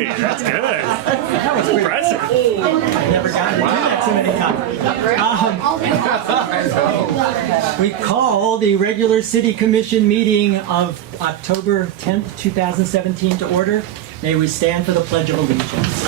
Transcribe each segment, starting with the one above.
Hey, that's good. That was impressive. Never got to do that so many times. We call the regular City Commission meeting of October 10th, 2017 to order. May we stand for the Pledge of Allegiance.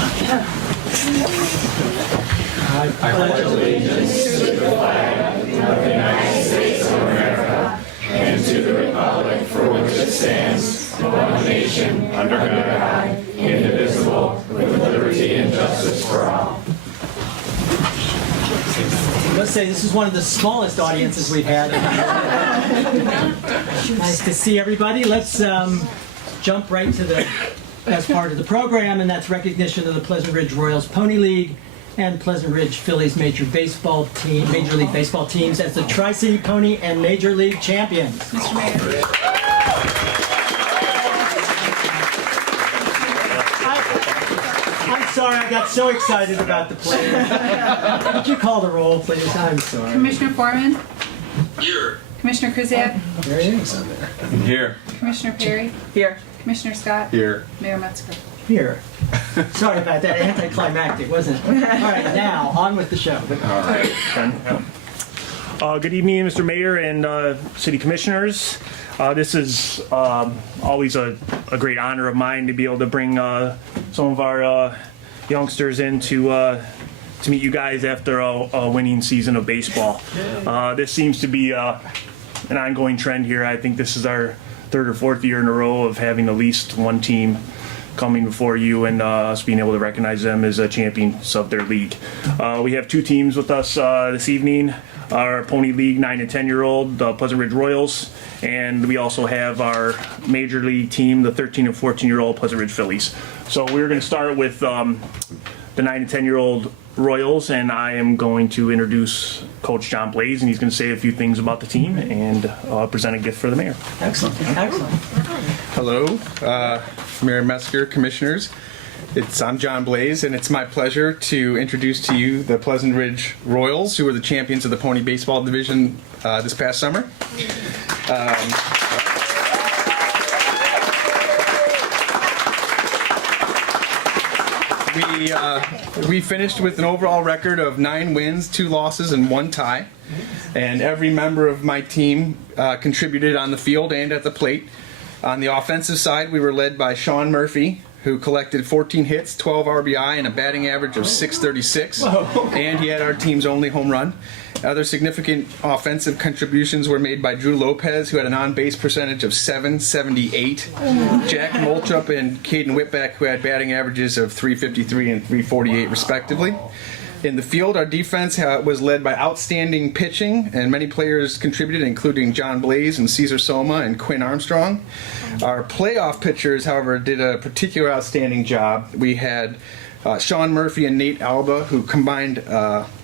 I pledge allegiance to the flag of the United States of America and to the republic for which it stands, one nation, under God, indivisible, with liberty and justice for all. Let's say this is one of the smallest audiences we've had. Nice to see everybody. Let's jump right to the best part of the program, and that's recognition of the Pleasant Ridge Royals Pony League and Pleasant Ridge Phillies Major League Baseball teams as the Tri-City Pony and Major League champions. Mr. Mayor. I'm sorry, I got so excited about the players. Would you call the roll, please? I'm sorry. Commissioner Foreman. Here. Commissioner Kuziak. There he is. Here. Commissioner Perry. Here. Commissioner Scott. Here. Mayor Metzger. Here. Sorry about that. Anticlimactic, wasn't it? All right, now, on with the show. Good evening, Mr. Mayor and City Commissioners. This is always a great honor of mine to be able to bring some of our youngsters in to meet you guys after a winning season of baseball. This seems to be an ongoing trend here. I think this is our third or fourth year in a row of having at least one team coming before you and us being able to recognize them as champions of their league. We have two teams with us this evening. Our Pony League 9 and 10-year-old, the Pleasant Ridge Royals, and we also have our Major League team, the 13 and 14-year-old Pleasant Ridge Phillies. So we're going to start with the 9 and 10-year-old Royals, and I am going to introduce Coach John Blaze, and he's going to say a few things about the team and present a gift for the mayor. Excellent. Excellent. Hello, Mayor Metzger, Commissioners. I'm John Blaze, and it's my pleasure to introduce to you the Pleasant Ridge Royals, who were the champions of the Pony Baseball Division this past summer. We finished with an overall record of 9 wins, 2 losses, and 1 tie. And every member of my team contributed on the field and at the plate. On the offensive side, we were led by Sean Murphy, who collected 14 hits, 12 RBI, and a batting average of .636. And he had our team's only home run. Other significant offensive contributions were made by Drew Lopez, who had an on-base percentage of .778. Jack Moltrup and Caden Whitbeck, who had batting averages of .353 and .348, respectively. In the field, our defense was led by outstanding pitching, and many players contributed, including John Blaze and Cesar Soma and Quinn Armstrong. Our playoff pitchers, however, did a particular outstanding job. We had Sean Murphy and Nate Alba, who combined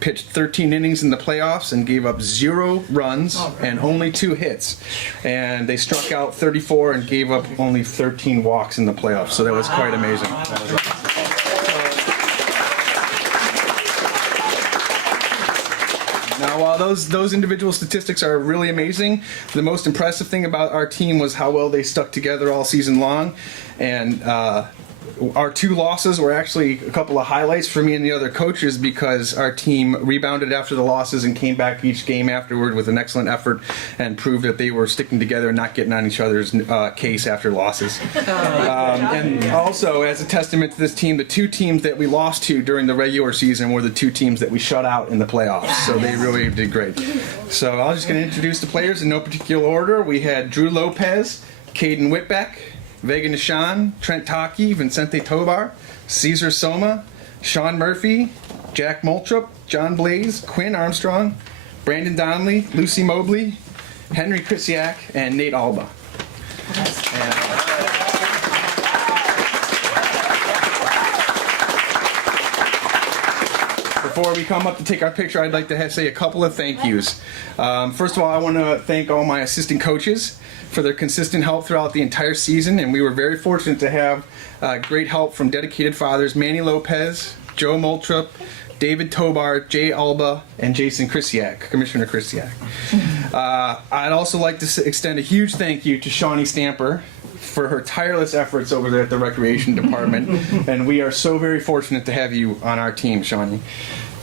pitched 13 innings in the playoffs and gave up 0 runs and only 2 hits. And they struck out 34 and gave up only 13 walks in the playoffs, so that was quite amazing. Now, while those individual statistics are really amazing, the most impressive thing about our team was how well they stuck together all season long. And our 2 losses were actually a couple of highlights for me and the other coaches, because our team rebounded after the losses and came back each game afterward with an excellent effort and proved that they were sticking together and not getting on each other's case after losses. And also, as a testament to this team, the 2 teams that we lost to during the regular season were the 2 teams that we shut out in the playoffs. So they really did great. So I'm just going to introduce the players in no particular order. We had Drew Lopez, Caden Whitbeck, Vega Nishan, Trent Taki, Vincente Tobar, Cesar Soma, Sean Murphy, Jack Moltrup, John Blaze, Quinn Armstrong, Brandon Donnelly, Lucy Mobley, Henry Krisiak, and Nate Alba. Before we come up to take our picture, I'd like to say a couple of thank yous. First of all, I want to thank all my assistant coaches for their consistent help throughout the entire season, and we were very fortunate to have great help from dedicated fathers Manny Lopez, Joe Moltrup, David Tobar, Jay Alba, and Jason Krisiak, Commissioner Krisiak. I'd also like to extend a huge thank you to Shawnee Stamper for her tireless efforts over there at the Recreation Department. And we are so very fortunate to have you on our team, Shawnee.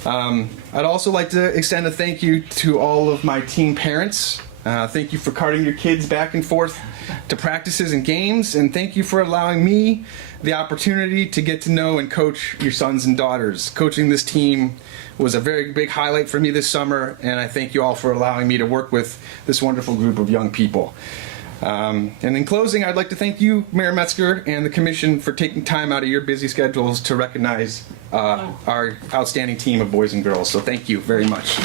I'd also like to extend a thank you to all of my team parents. Thank you for carting your kids back and forth to practices and games, and thank you for allowing me the opportunity to get to know and coach your sons and daughters. Coaching this team was a very big highlight for me this summer, and I thank you all for allowing me to work with this wonderful group of young people. And in closing, I'd like to thank you, Mayor Metzger, and the Commission for taking time out of your busy schedules to recognize our outstanding team of boys and girls. So thank you very much.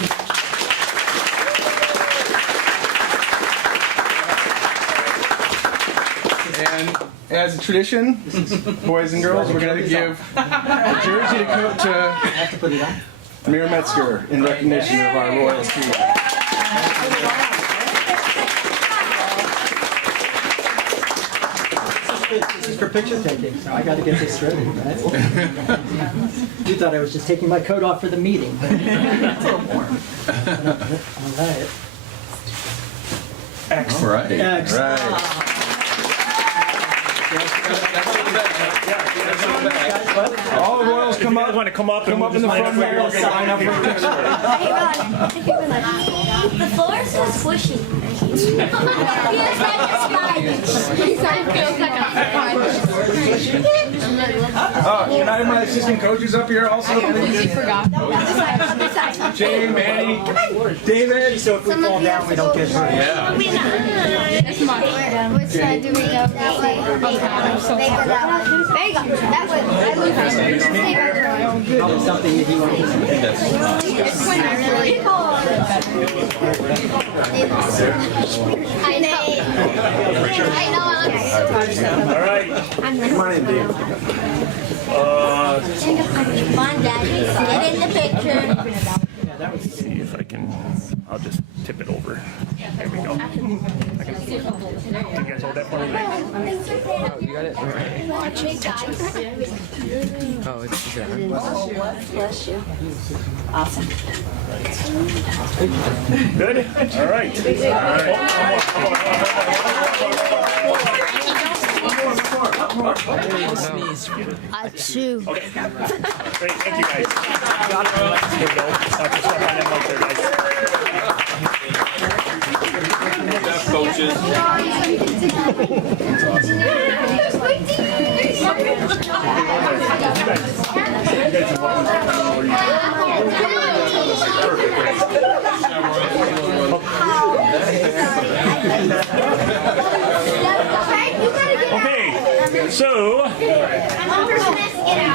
And as a tradition, boys and girls, we're going to give a jersey to Mayor Metzger in recognition of our royal team. This is for picture taking, so I got to get this ready. Right? You thought I was just taking my coat off for the meeting. But it's a little warm. All right. Right. Excellent. All the royals come You guys up. want to come up and Come we'll up in just the line up front here? row. Sign up for a picture. The floor is so squishy. Feels like a Can I have my assistant coaches up here also? Jay, Manny, David. So if we fall down, we don't get hurt. Yeah. Which side do we go? That way. They go that way. There you go. That way. Stay right there. Probably something that he wants to I know. All right. Come on in, Dave. Come on, Daddy. Get in the picture. See if I can. I'll just tip it over. There we go. Can you guys hold that for me? You got it? All right. Oh, it's there. Bless you. Good? All right. Achoo. Okay. Great. Thank you guys. Here we go. Just step on that mic there, guys. Coaches. Okay, so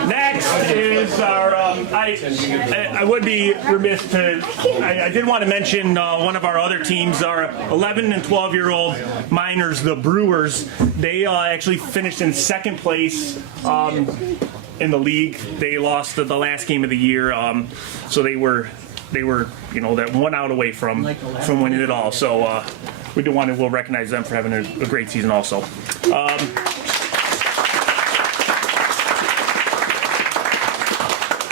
next is our. I would be remiss to. I did want to mention one of our other teams, our 11 and 12-year-old minors, the Brewers. They actually finished in second place in the league. They lost the last game of the year, so they were that one out away from winning it all. So we do want to we'll recognize them for having a great season also.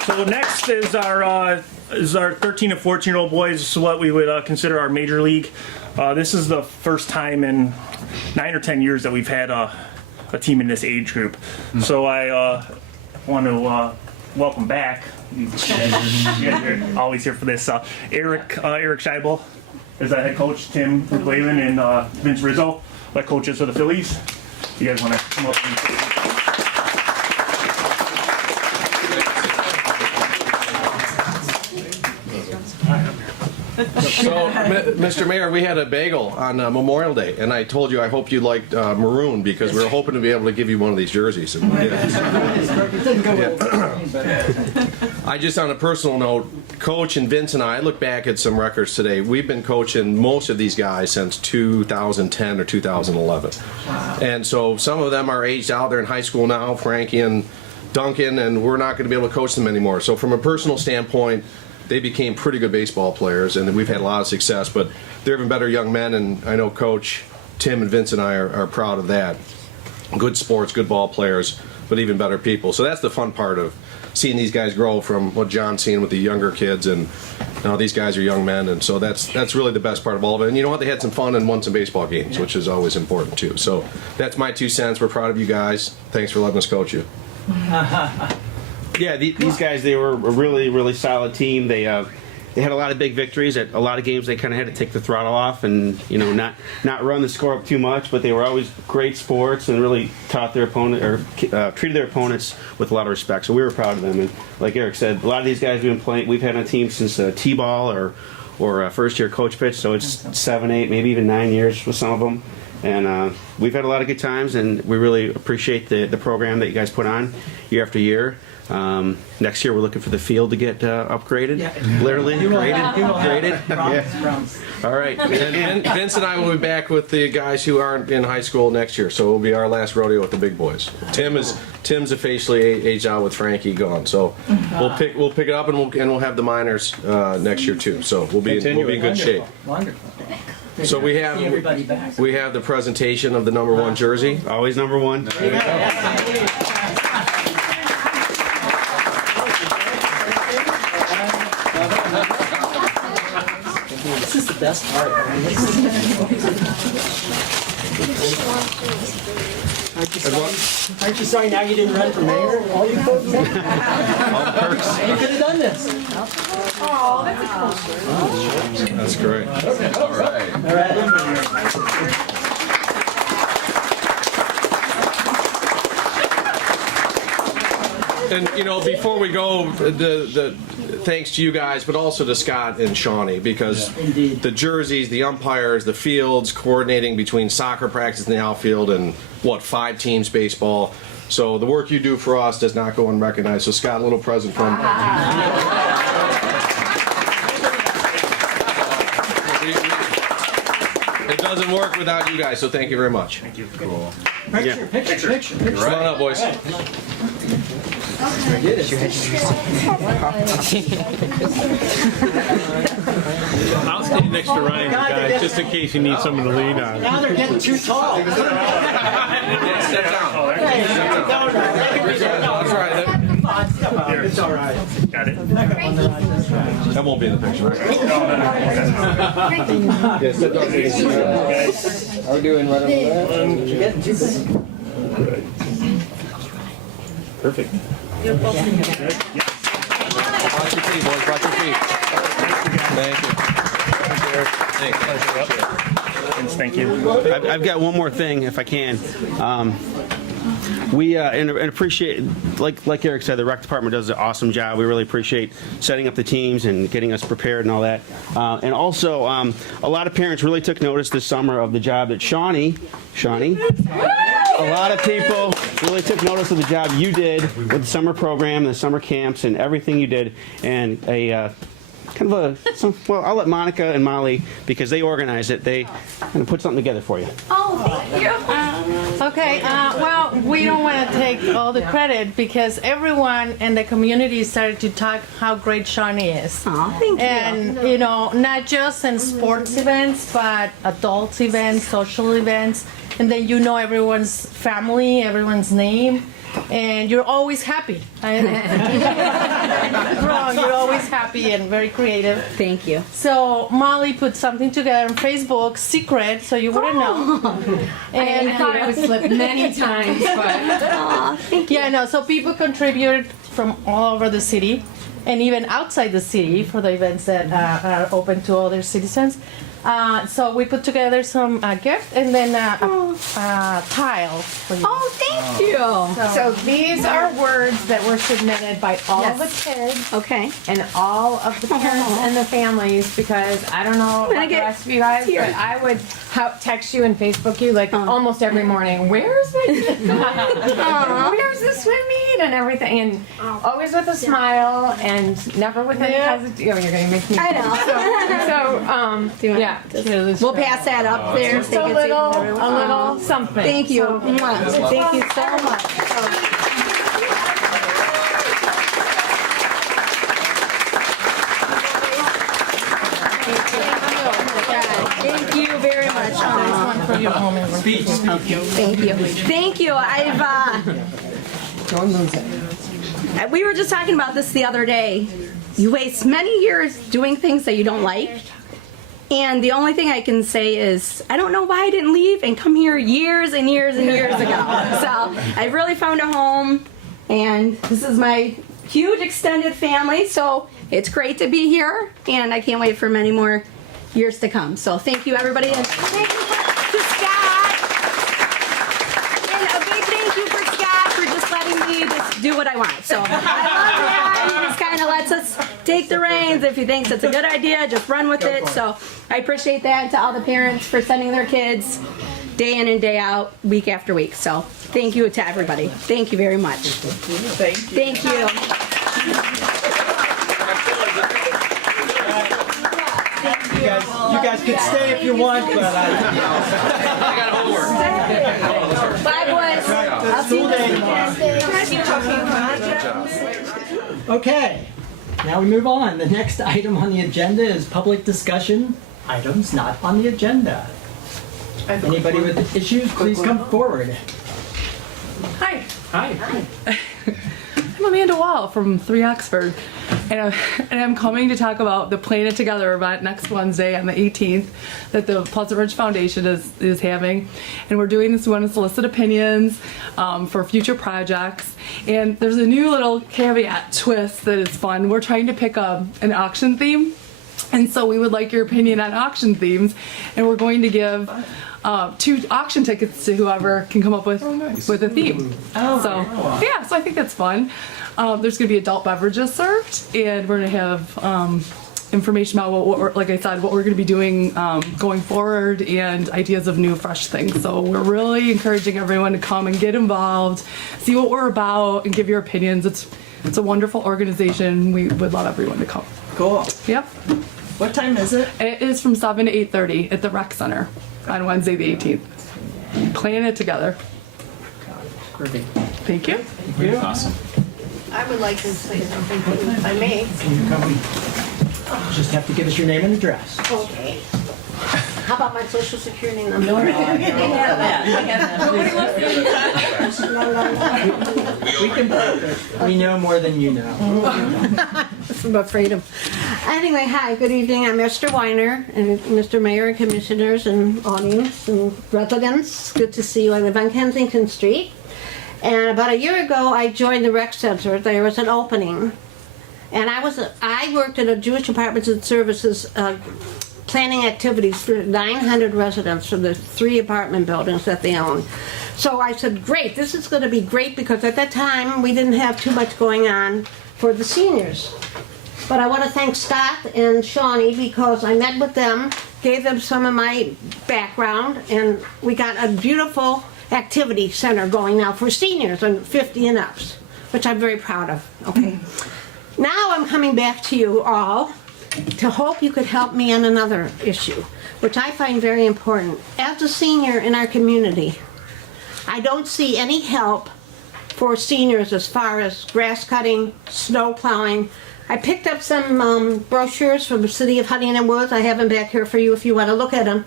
So next is our 13 and 14-year-old boys. This is what we would consider our major league. This is the first time in 9 or 10 years that we've had a team in this age group. So I want to welcome back. You guys are always here for this. Eric Scheibel is the head coach. Tim Whalen and Vince Rizzo, the coaches of the Phillies. You guys want to come up and So, Mr. Mayor, we had a bagel on Memorial Day, and I told you I hope you liked maroon because we were hoping to be able to give you one of these jerseys. And we didn't. I just, on a personal note, Coach and Vince and I look back at some records today. We've been coaching most of these guys since 2010 or 2011. And so some of them are aged out. They're in high school now, Frankie and Duncan, and we're not going to be able to coach them anymore. So from a personal standpoint, they became pretty good baseball players, and we've had a lot of success, but they're even better young men, and I know Coach Tim and Vince and I are proud of that. Good sports, good ball players. but even better people. So that's the fun part of seeing these guys grow from what John's seeing with the younger kids, and now these guys are young men, and so that's really the best part of all of it. And you know what? They had some fun and won some baseball games, which is always important too. So that's my 2 cents. We're proud of you guys. Thanks for letting us coach you. Yeah, these guys, they were a really, really solid team. They had a lot of big victories. At a lot of games, they kind of had to take the throttle off and not run the score up too much. But they were always great sports and really taught their opponent or treated their opponents with a lot of respect. So we were proud of them. And like Eric said, a lot of these guys we've had on a team since T-ball or first year coach pitch. So it's 7, 8, maybe even 9 years with some of them. And we've had a lot of good times, and we really appreciate the program that you guys put on year after year. Next year, we're looking for the field to get upgraded. Yeah. Literally graded. Promise. All right. And Vince and I will be back with the guys who aren't in high school next year, so it will be our last rodeo with the big boys. Tim's officially aged out with Frankie gone, so we'll pick it up and we'll have the minors next year too. So we'll be in good shape. Wonderful. So we have See everybody back. we have the presentation of the number 1 jersey. Always number one. This is the best part. Aren't you sorry now you didn't run for mayor? All you folks? You could have done this. That's great. All right. And before we go, the thanks to you guys, but also to Scott and Shawnee, because Indeed. the jerseys, the umpires, the fields, coordinating between soccer practice in the outfield and 5 teams baseball. So the work you do for us does not go unrecognized. So Scott, a little present from. It doesn't work without you guys, so thank you very much. Thank you. Cool. Picture. Come on up, boys. I'll stand next to Ryan, guys, just in case you need someone to lean on. Now they're getting too tall. Step down. That's right. It's all right. Got it? That won't be in the picture, right? Yes, that does. How we doing right over there? You're getting too big. Perfect. Watch your feet, boys. Watch your feet. Thank you. Thank you. I've got one more thing, if I can. We and appreciate, like Eric said, the rec department does an awesome job. We really appreciate setting up the teams and getting us prepared and all that. And also, a lot of parents really took notice this summer of the job that Shawnee, a lot of people really took notice of the job you did with the summer program, the summer camps, and everything you did. And I'll let Monica and Molly, because they organize it, they kind of put something together for you. Oh, thank you. Okay, well, we don't want to take all the credit because everyone in the community started to talk how great Shawnee is. Oh, thank you. And, not just in sports events, but adult events, social events. And then everyone's family, everyone's name. And you're always happy. Wrong, you're always happy and very creative. Thank you. So Molly put something together on Facebook, secret, so you wouldn't know. And I thought I would slip many times, but Thank you. Yeah, no. So people contributed from all over the city, and even outside the city for the events that are open to other citizens. So we put together some gift and then a tile for you. oh, thank you. So these are words that were submitted by all Yes. the kids Okay. and all of the parents and the families, because I don't know about the rest of you guys, but I would text you and Facebook you like almost every morning. Where's my kid? Where's the swim meet and everything? And always with a smile and never with any hesitation. Oh, you're going to make me. I know. Yeah. We'll pass that up there. Just a little something. Thank you. So- Mwah. Thank you so much. Thank you very much. There's one for your home. Thank you. Thank you. We were just talking about this the other day. You waste many years doing things that you don't like. And the only thing I can say is, I don't know why I didn't leave and come here years and years and years ago. So I really found a home, and this is my huge extended family, so it's great to be here, and I can't wait for many more years to come. So thank you, everybody, and thank you to Scott. And a big thank you for Scott for just letting me just do what I want. So I love that. He just kind of lets us take the reins. If he thinks it's a good idea, just run with it. So I appreciate that, and to all the parents for sending their kids day in and day out, week after week. So thank you to everybody. Thank you very much. Thank you. You guys can stay if you want, but I got homework. Bye, boys. I'll see you day. Okay, now we move on. The next item on the agenda is public discussion. Items not on the agenda. Anybody with issues, please come forward. Hi. Hi. I'm Amanda Wall from 3 Oxford, and I'm coming to talk about the Plan It Together event next Wednesday on the 18th that the Pleasant Ridge Foundation is having. And we're doing this, we want to solicit opinions for future projects. And there's a new little caveat twist that is fun. We're trying to pick an auction theme. And so we would like your opinion on auction themes, and we're going to give 2 auction tickets to whoever can come up with a theme. So I think that's fun. There's going to be adult beverages served, and we're going to have information about what we're, like I said, what we're going to be doing going forward, and ideas of new, fresh things. So we're really encouraging everyone to come and get involved, see what we're about, and give your opinions. It's a wonderful organization. We would love everyone to come. Cool. Yep. What time is it? It is from 7 to 8:30 at the Rec Center on Wednesday the 18th. Plan it together. Perfect. Thank you. Thank you. Awesome. I would like to say something, if I may. You come. Just have to give us your name and address. Okay. How about my social security number? No, they have that. We know more than you know. I'm afraid of. Anyway, hi, good evening. I'm Esther Weiner, and Mr. Mayor and Commissioners and audience and residents. Good to see you. I live on Kensington Street. And about a year ago, I joined the rec center. There was an opening. And I worked at a Jewish Apartments and Services planning activities for 900 residents for the 3 apartment buildings that they own. So I said, great, this is going to be great, because at that time we didn't have too much going on for the seniors. But I want to thank Scott and Shawnee, because I met with them, gave them some of my background, and we got a beautiful activity center going now for seniors and 50 and ups, which I'm very proud of. Okay. Now I'm coming back to you all to hope you could help me on another issue, which I find very important. As a senior in our community, I don't see any help for seniors as far as grass cutting, snow plowing. I picked up some brochures from the city of Huntington Woods. I have them back here for you if you want to look at them.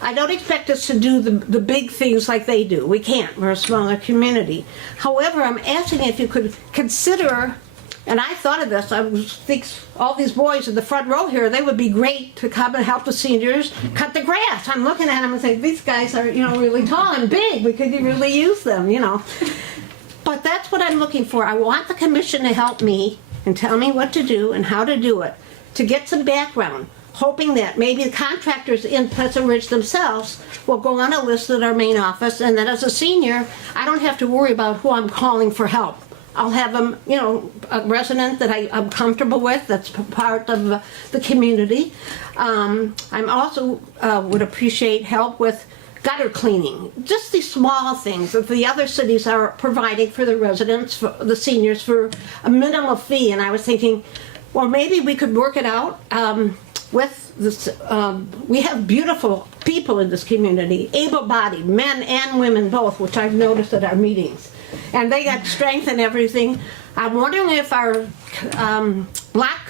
I don't expect us to do the big things like they do. We can't. We're a smaller community. However, I'm asking if you could consider, and I thought of this, I think all these boys in the front row here, they would be great to come and help the seniors cut the grass. I'm looking at them and saying, these guys are, really tall and big. We could really use them, But that's what I'm looking for. I want the commission to help me and tell me what to do and how to do it, to get some background, hoping that maybe the contractors in Pleasant Ridge themselves will go on a list at our main office, and that as a senior, I don't have to worry about who I'm calling for help. I'll have them, a resident that I'm comfortable with, that's part of the community. I'm also would appreciate help with gutter cleaning, just these small things that the other cities are providing for the residents, for the seniors, for a minimal fee. And I was thinking, well, maybe we could work it out with this. We have beautiful people in this community, able-bodied, men and women both, which I've noticed at our meetings. And they got strength and everything. I'm wondering if our black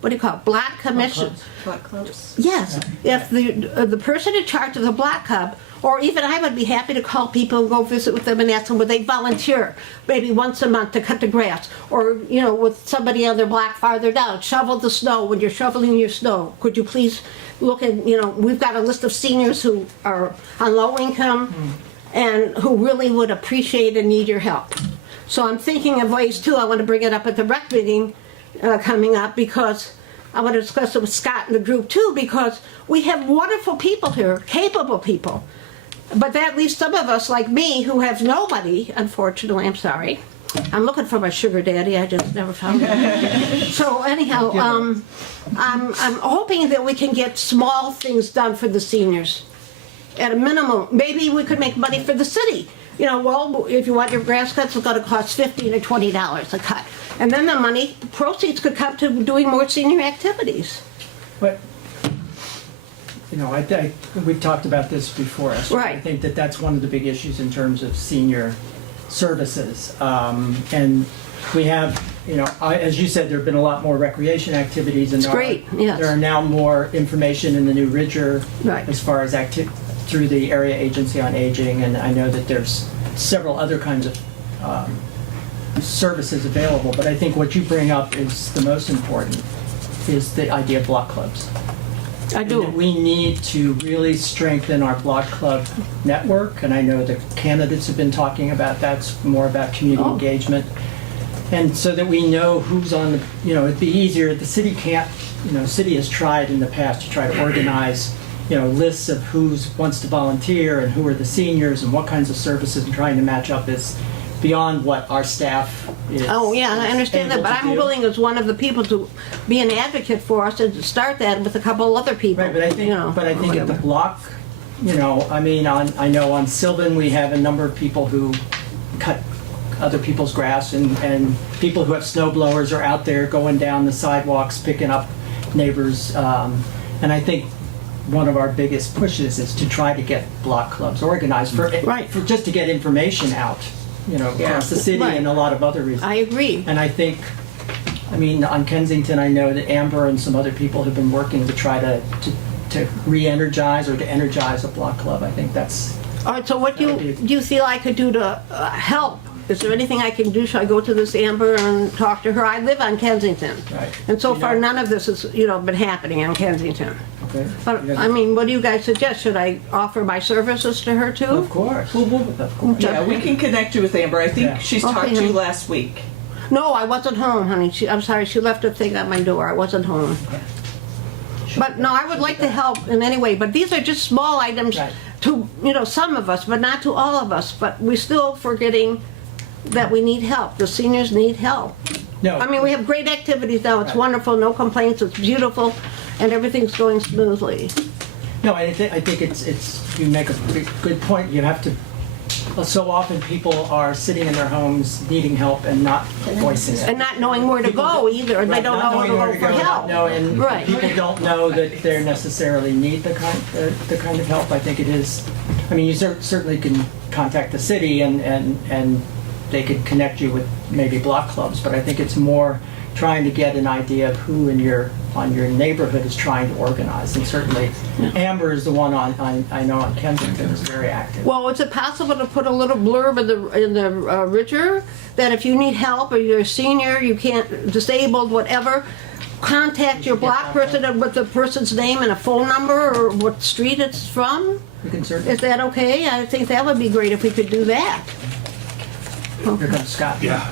what do you call it, block commission. Block clubs. Yes, if the person in charge of the block club, or even I would be happy to call people and go visit with them and ask them, would they volunteer maybe once a month to cut the grass? Or, you know, with somebody on their block farther down, shovel the snow when you're shoveling your snow. Could you please look at, you know, we've got a list of seniors who are on low income and who really would appreciate and need your help. So I'm thinking of ways too. I want to bring it up at the rec meeting coming up, because I want to discuss it with Scott and the group too, because we have wonderful people here, capable people. But that leaves some of us, like me, who have nobody, unfortunately. I'm sorry. I'm looking for my sugar daddy. I just never found him. So anyhow, I'm hoping that we can get small things done for the seniors. At a minimum, maybe we could make money for the city. You know, well, if you want your grass cuts, it's going to cost $15 or $20 a cut. And then the money, proceeds could come to doing more senior activities. But, you know, we've talked about this before. Esther. Right. I think that that's one of the big issues in terms of senior services. And we have, you know, as you said, there have been a lot more recreation activities. And It's great, yes. There are now more information in the new Ridger Right. as far as through the Area Agency on Aging. And I know that there's several other kinds of services available. But I think what you bring up is the most important, is the idea of block clubs. I do. And we need to really strengthen our block club network, and I know the candidates have been talking about that's more about community engagement. And so that we know who's on the, you know, it'd be easier, the city can't, you know, city has tried in the past to try to organize, you know, lists of who wants to volunteer and who are the seniors and what kinds of services, and trying to match up is beyond what our staff is. Oh, yeah, I understand that, able but to I'm do. willing as one of the people to be an advocate for us and to start that with a couple other people. Right, but I think, you know, at the whatever. block, you know, I mean, I know on Sylvan we have a number of people who cut other people's grass, and people who have snow blowers are out there going down the sidewalks picking up neighbors. And I think one of our biggest pushes is to try to get block clubs organized for just to get information out, you know, across the city and a lot of other reasons. I agree. And I think, I mean, on Kensington, I know that Amber and some other people have been working to try to re-energize or to energize a block club. I think that's... All right, so what do you feel I could do to help? Is there anything I can do? Should I go to this Amber and talk to her? I live on Kensington. Right. And so far, none of this has, you know, been happening on Kensington. Okay. But, I mean, what do you guys suggest? Should I offer my services to her, too? Of course. Of course. Yeah, we can connect you with Amber. I think she's Okay, talked to you honey. last week. No, I wasn't home, honey. I'm sorry, she left a thing at my door. I wasn't home. But no, I would like to help in any way. But these are just small items to, you know, some of us, but not to all of us. But we're still forgetting that we need help. The seniors need help. No. I mean, we have great activities now. It's wonderful, no complaints. It's beautiful, and everything's going smoothly. No, I think it's you make a good point. You have to. So often people are sitting in their homes needing help and not voicing it. And not knowing where to go either, and they don't know where to go for help. No, and Right. people don't know that they necessarily need the kind of help. I think it is. I mean, you certainly can contact the city and they could connect you with maybe block clubs, but I think it's more trying to get an idea of who in your neighborhood is trying to organize. And certainly Amber is the one I know on Kensington is very active. Well, is it possible to put a little blurb in the Ridger that if you need help or you're a senior, you can't, disabled, whatever, contact your block person with the person's name and a phone number or what street it's from? We can certainly. Is that okay? I think that would be great if we could do that. Here comes Scott. Yeah,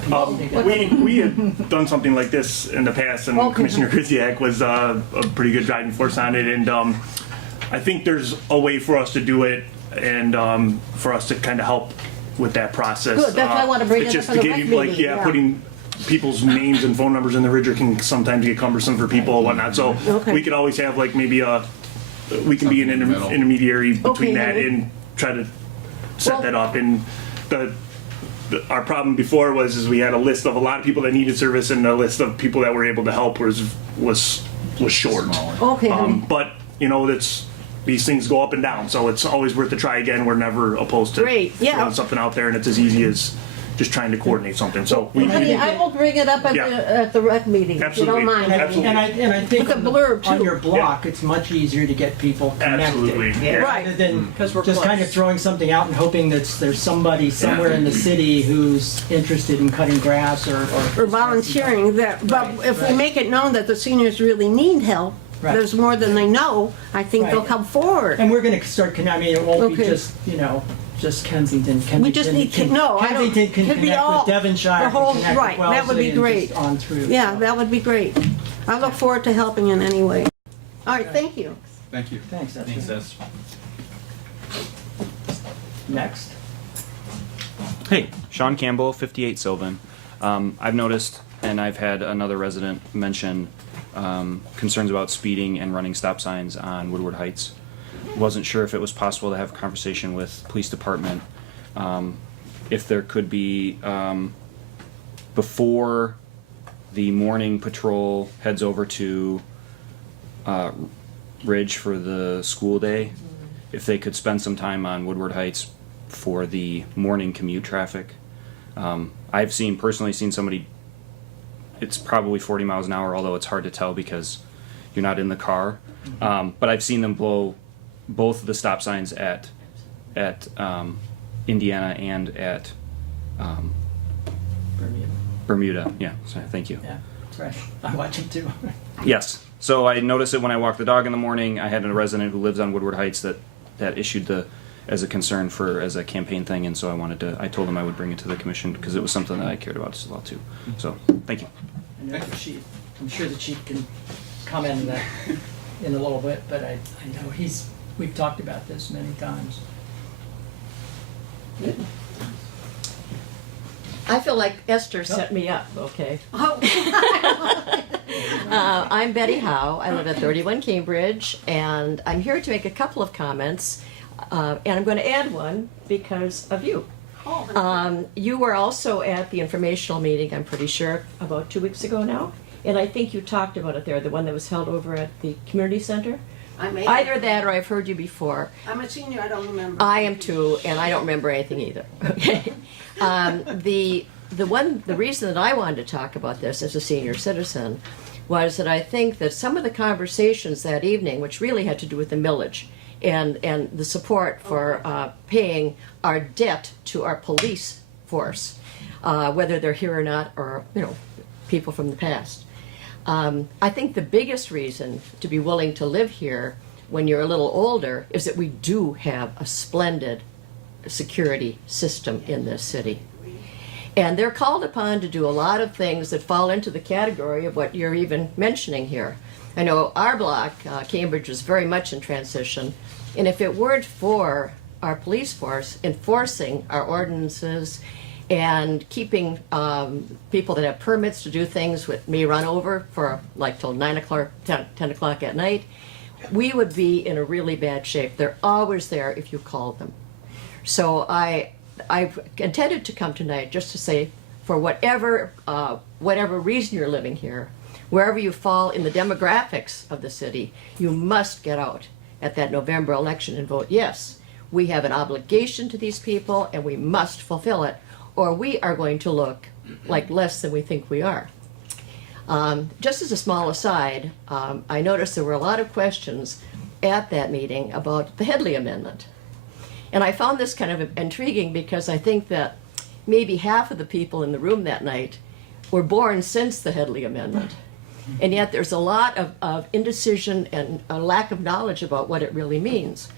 we had done something like this in the past, and Commissioner Krzyjak was a pretty good driving force on it. And I think there's a way for us to do it, and for us to kind of help with that process. Good, that's why I want to bring it just up to in the get rec like meeting, putting people's names and phone numbers in the Ridger can sometimes get cumbersome for people and whatnot. So we could always have like maybe we can be an intermediary between that and try to set that up. And our problem before was we had a list of a lot of people that needed service, and a list of people that were able to help was short. Okay. But you know, these things go up and down, so it's always worth a try again. We're never opposed to Great, yeah. throwing something out there, and it's as easy as just trying to coordinate something. So we Honey, I will bring it up at Yeah. at the rec meeting, Absolutely. if you don't mind. Absolutely. And I think With a blurb, on too. your block, it's much easier to get people connected. Absolutely. Yeah. Right. Rather than Because we're just kind of close. throwing something out and hoping that there's somebody somewhere in the city who's interested in cutting grass Or volunteering that, but if we make it known that the seniors really need help, Right. there's more than they know, I think they'll Right. come forward. And we're going to start, I mean, it won't be Okay. just, just Kensington. We just need to know. I don't- Kensington can could be connect all- with Devonshire, the whole- can connect right, with that would be Wellesley, and great. just on through. Yeah, that would be great. I look forward to helping in any way. All right, thank you. Thank you. Thanks, that's Thanks, good. Des. Next. Hey, Sean Campbell, 58 Sylvan. I've noticed, and I've had another resident mention concerns about speeding and running stop signs on Woodward Heights. Wasn't sure if it was possible to have a conversation with police department, if there could be, before the morning patrol heads over to Ridge for the school day, if they could spend some time on Woodward Heights for the morning commute traffic. I've personally seen somebody, it's probably 40 miles an hour, although it's hard to tell because you're not in the car. But I've seen them blow both of the stop signs at Indiana and at Bermuda. Yeah, so thank you. Yeah, fresh. I watch it too. Yes. So I noticed it when I walk the dog in the morning. I had a resident who lives on Woodward Heights that issued as a concern as a campaign thing, and so I told him I would bring it to the commission because it was something that I cared about as well too. So thank you. I know the chief, I'm sure the chief can comment on that in a little bit, but I know we've talked about this many times. I feel like Esther set me up, okay? I'm Betty Howe. I live at 31 Cambridge, and I'm here to make a couple of comments, and I'm going to add one because of you. You were also at the informational meeting, I'm pretty sure, about 2 weeks ago now, and I think you talked about it there, the one that was held over at the community center. Either that or I've heard you before. I'm a senior, I don't remember. I am too, and I don't remember anything either. Okay. The reason that I wanted to talk about this as a senior citizen was that I think that some of the conversations that evening, which really had to do with the millage and the support for paying our debt to our police force, whether they're here or not, or people from the past. I think the biggest reason to be willing to live here when you're a little older is that we do have a splendid security system in this city. And they're called upon to do a lot of things that fall into the category of what you're even mentioning here. I know our block, Cambridge, is very much in transition, and if it weren't for our police force enforcing our ordinances and keeping people that have permits to do things with me run over for like till 9 o'clock, 10 o'clock at night, we would be in a really bad shape. They're always there if you call them. So I've intended to come tonight just to say, for whatever reason you're living here, wherever you fall in the demographics of the city, you must get out at that November election and vote yes. We have an obligation to these people and we must fulfill it, or we are going to look like less than we think we are. Just as a small aside, I noticed there were a lot of questions at that meeting about the Headley Amendment. And I found this kind of intriguing because I think that maybe half of the people in the room that night were born since the Headley Amendment. And yet there's a lot of indecision and a lack of knowledge about what it really means,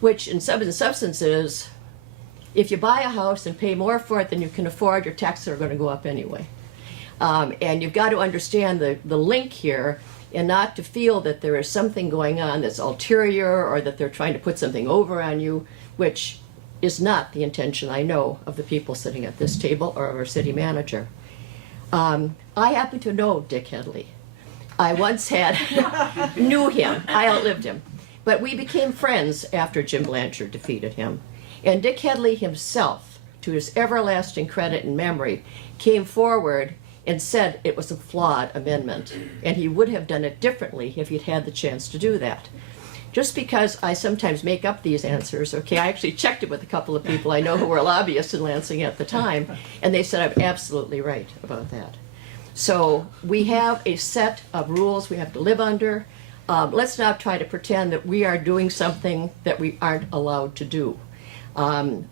which in substance is, if you buy a house and pay more for it than you can afford, your taxes are going to go up anyway. And you've got to understand the link here, and not to feel that there is something going on that's ulterior or that they're trying to put something over on you, which is not the intention, I know, of the people sitting at this table or of our city manager. I happen to know Dick Headley. I once knew him. I outlived him. But we became friends after Jim Blanchard defeated him. And Dick Headley himself, to his everlasting credit and memory, came forward and said it was a flawed amendment, and he would have done it differently if he'd had the chance to do that. just because I sometimes make up these answers, okay, I actually checked it with a couple of people I know who were lobbyists in Lansing at the time, and they said I'm absolutely right about that. So we have a set of rules we have to live under. Let's not try to pretend that we are doing something that we aren't allowed to do.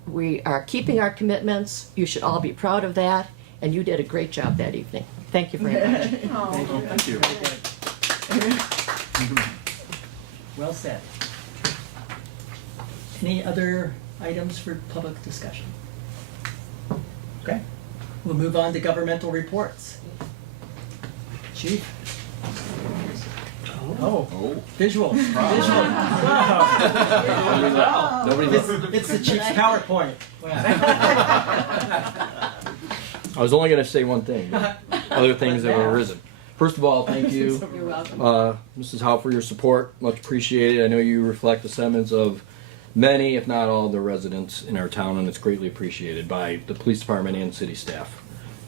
We are keeping our commitments. You should all be proud of that, and you did a great job that evening. Thank you very much. Thank you. Well said. Any other items for public discussion? Okay. We'll move on to governmental reports. Chief? Oh, visual. Visual. Wow. It's the chief's PowerPoint. I was only going to say one thing, but other things that have arisen. First of all, thank you, You're welcome. Mrs. Howe, for your support. Much appreciated. I know you reflect the sentiments of many, if not all, of the residents in our town, and it's greatly appreciated by the police department and city staff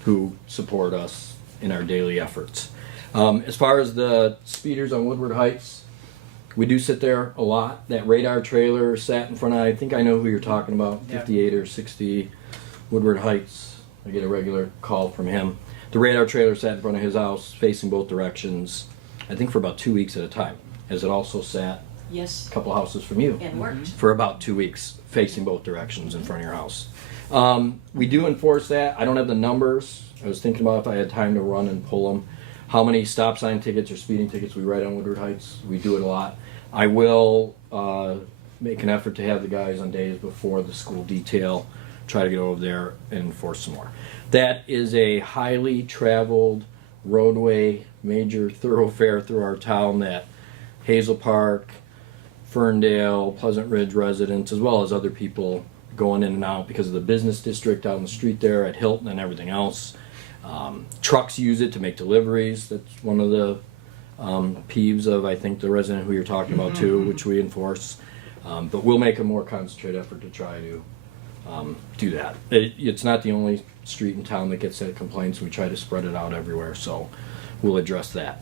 who support us in our daily efforts. As far as the speeders on Woodward Heights, we do sit there a lot. That radar trailer sat in front of, I think I know who you're talking about, 58 or 60 Woodward Heights. I get a regular call from him. The radar trailer sat in front of his house, facing both directions, I think for about 2 weeks at a time, as it also sat Yes. a couple houses from you And worked. for about 2 weeks, facing both directions in front of your house. We do enforce that. I don't have the numbers. I was thinking about if I had time to run and pull them. How many stop sign tickets or speeding tickets we write on Woodward Heights. We do it a lot. I will make an effort to have the guys on days before the school detail try to get over there and enforce some more. That is a highly traveled roadway, major thoroughfare through our town that Hazel Park, Ferndale, Pleasant Ridge residents, as well as other people going in and out because of the business district down the street there at Hilton and everything else. Trucks use it to make deliveries. That's one of the peeves of, I think, the resident who you're talking about too, which we enforce. But we'll make a more concentrated effort to try to do that. It's not the only street in town that gets that complaints. We try to spread it out everywhere, so we'll address that.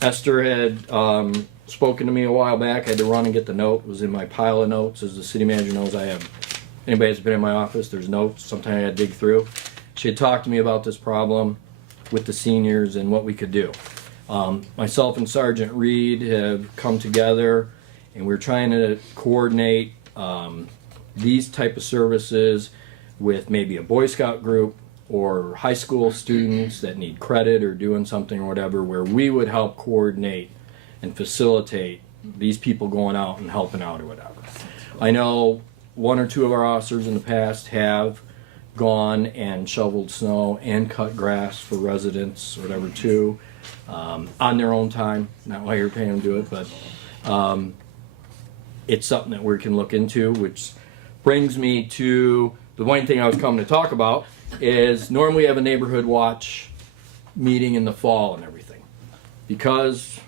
Esther had spoken to me a while back. I had to run and get the note. It was in my pile of notes. As the city manager knows, I have, anybody that's been in my office, there's notes. Sometimes I had to dig through. She had talked to me about this problem with the seniors and what we could do. Myself and Sergeant Reed have come together, and we're trying to coordinate these type of services with maybe a Boy Scout group or high school students that need credit or doing something or whatever, where we would help coordinate and facilitate these people going out and helping out or whatever. I know one or two of our officers in the past have gone and shoveled snow and cut grass for residents or whatever too, on their own time, not while you're paying them to do it, but it's something that we can look into, which brings me to the one thing I was coming to talk about is normally we have a neighborhood watch meeting in the fall and everything. Because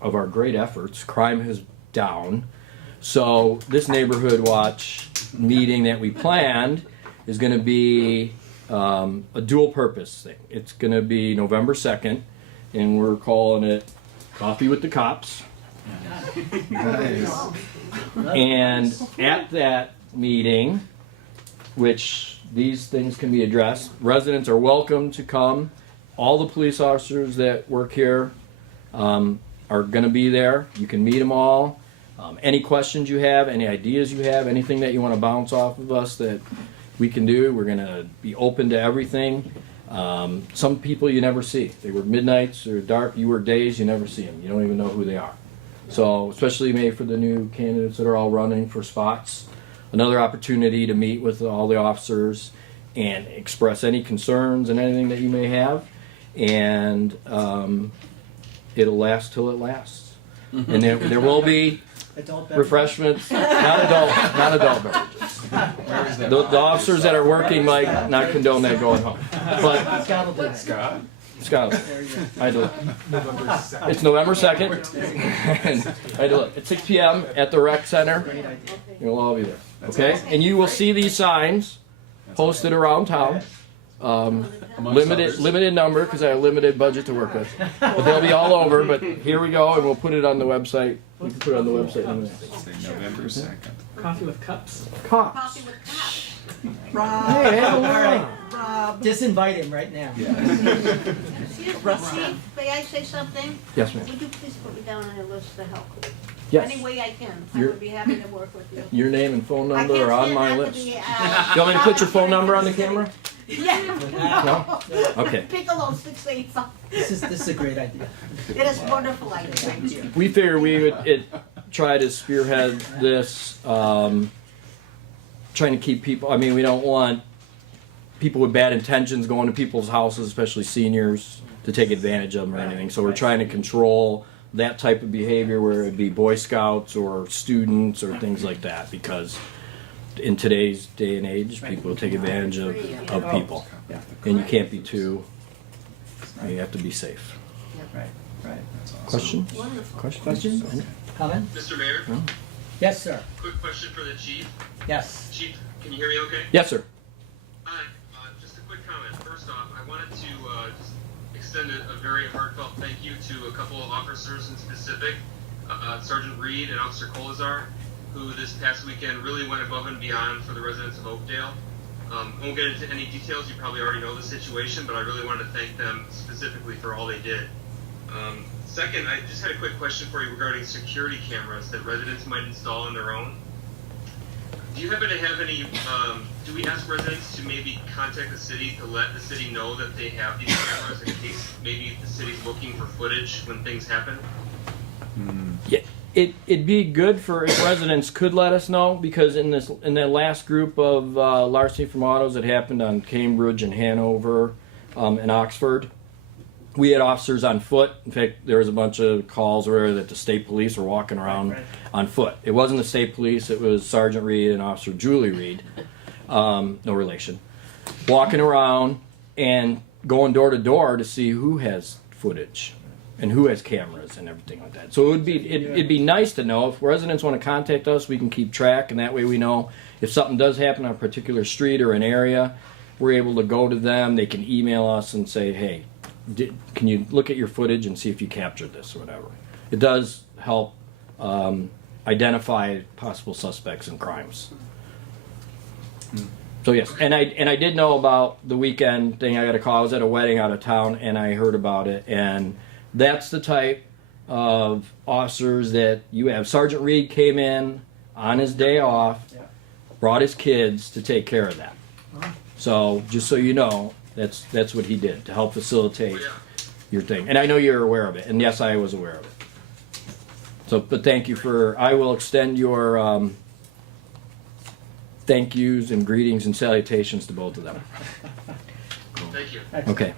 of our great efforts, crime is down. So this neighborhood watch meeting that we planned is going to be a dual purpose thing. It's going to be November 2nd, and we're calling it Coffee with the Cops. Nice. And at that meeting, which these things can be addressed, residents are welcome to come. All the police officers that work here are going to be there. You can meet them all. Any questions you have, any ideas you have, anything that you want to bounce off of us that we can do, we're going to be open to everything. Some people you never see. They work midnights or dark. You work days, you never see them. You don't even know who they are. So especially maybe for the new candidates that are all running for spots, another opportunity to meet with all the officers and express any concerns and anything that you may have. And it'll last till it lasts. And there will be refreshments, not adult beverages. The officers that are working might not condone that going home. But Scott, I do. It's November 2nd. And I do it at 6 p.m. at the rec center. You'll all be there. Okay? And you will see these signs posted around town. Limited number because I have a limited budget to work with. But they'll be all over. But here we go, and we'll put it on the website. We can put it on the website in a minute. November 2nd. Coffee with cups. Coffee with cups. Rob. Hey, all right. Rob. Disinvite him right now. Steve, may I say something? Yes, ma'am. Would you please put me down on your list to help? Yes. Any way I can. I You're- would be happy to work with you. Your name and phone I number can't are on stand my not to list. be, You want me to put your phone number on the camera? Yeah. No? Okay. Piccolo 685. This is a great idea. It is a wonderful idea. We figured we would try to spearhead this, trying to keep people. I mean, we don't want people with bad intentions going to people's houses, especially seniors, to take advantage of them or anything. So we're trying to control that type of behavior, where it'd be Boy Scouts or students or things like that, because in today's day and age, people take advantage of people, and you can't be too. You have to be safe. Right. Questions? Questions? Comment? Mr. Mayor, Yes, sir. quick question for the chief. Yes. Chief, can you hear me okay? Yes, sir. Hi, just a quick comment. First off, I wanted to just extend a very heartfelt thank you to a couple of officers in specific, Sergeant Reed and Officer Colazar, who this past weekend really went above and beyond for the residents of Oakdale. I won't get into any details, you probably already know the situation, but I really wanted to thank them specifically for all they did. Second, I just had a quick question for you regarding security cameras that residents might install on their own. Do you happen to have any, do we ask residents to maybe contact the city to let the city know that they have these cameras in case maybe the city's looking for footage when things happen? Yeah, it'd be good for if residents could let us know, because in that last group of larceny from autos that happened on Cambridge and Hanover and Oxford, we had officers on foot. In fact, there was a bunch of calls where that the state police were walking around on foot. It wasn't the state police; it was Sergeant Reed and Officer Julie Reed, no relation, walking around and going door to door to see who has footage and who has cameras and everything like that. So it'd be nice to know if residents want to contact us, we can keep track, and that way we know if something does happen on a particular street or an area, we're able to go to them. They can email us and say, hey, can you look at your footage and see if you captured this or whatever. It does help identify possible suspects in crimes. So yes, and I did know about the weekend thing. I got a call. I was at a wedding out of town, and I heard about it. And that's the type of officers that you have. Sergeant Reed came in on his day off, brought his kids to take care of that. So just so you know, that's what he did to help facilitate your thing. And I know you're aware of it. And yes, I was aware of it. So, but thank you for. I will extend your. Thank yous and greetings and salutations to both of them. Thank you. Okay.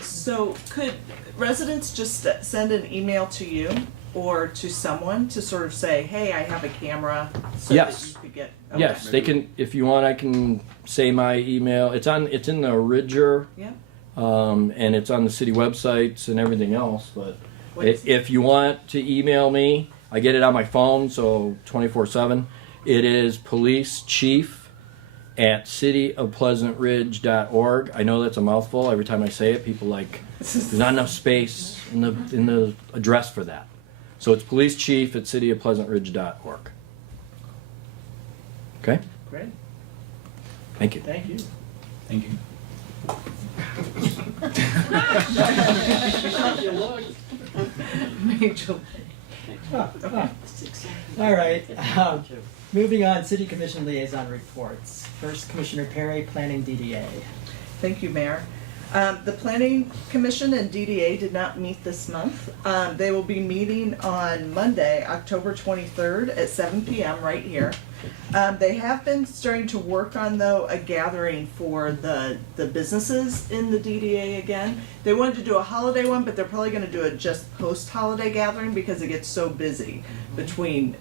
So could residents just send an email to you or to someone to sort of say, hey, I have a camera, so Yes. that you could get... Okay. Yes, they can. If you want, I can say my email. It's in the Ridger, Yeah. and it's on the city websites and everything else. But if you want to email me, I get it on my phone, so 24/7. It is policechief@cityofpleasantridge.org. I know that's a mouthful. Every time I say it, people there's not enough space in the address for that. So it's policechief@cityofpleasantridge.org. Okay. Great. Thank you. Thank you. Thank you. All right. Moving on, City Commission liaison reports. First, Commissioner Perry, Planning DDA. Thank you, Mayor. The Planning Commission and DDA did not meet this month. They will be meeting on Monday, October 23rd at 7 p.m. right here. They have been starting to work on, though, a gathering for the businesses in the DDA again. They wanted to do a holiday one, but they're probably going to do a just post-holiday gathering because it gets so busy between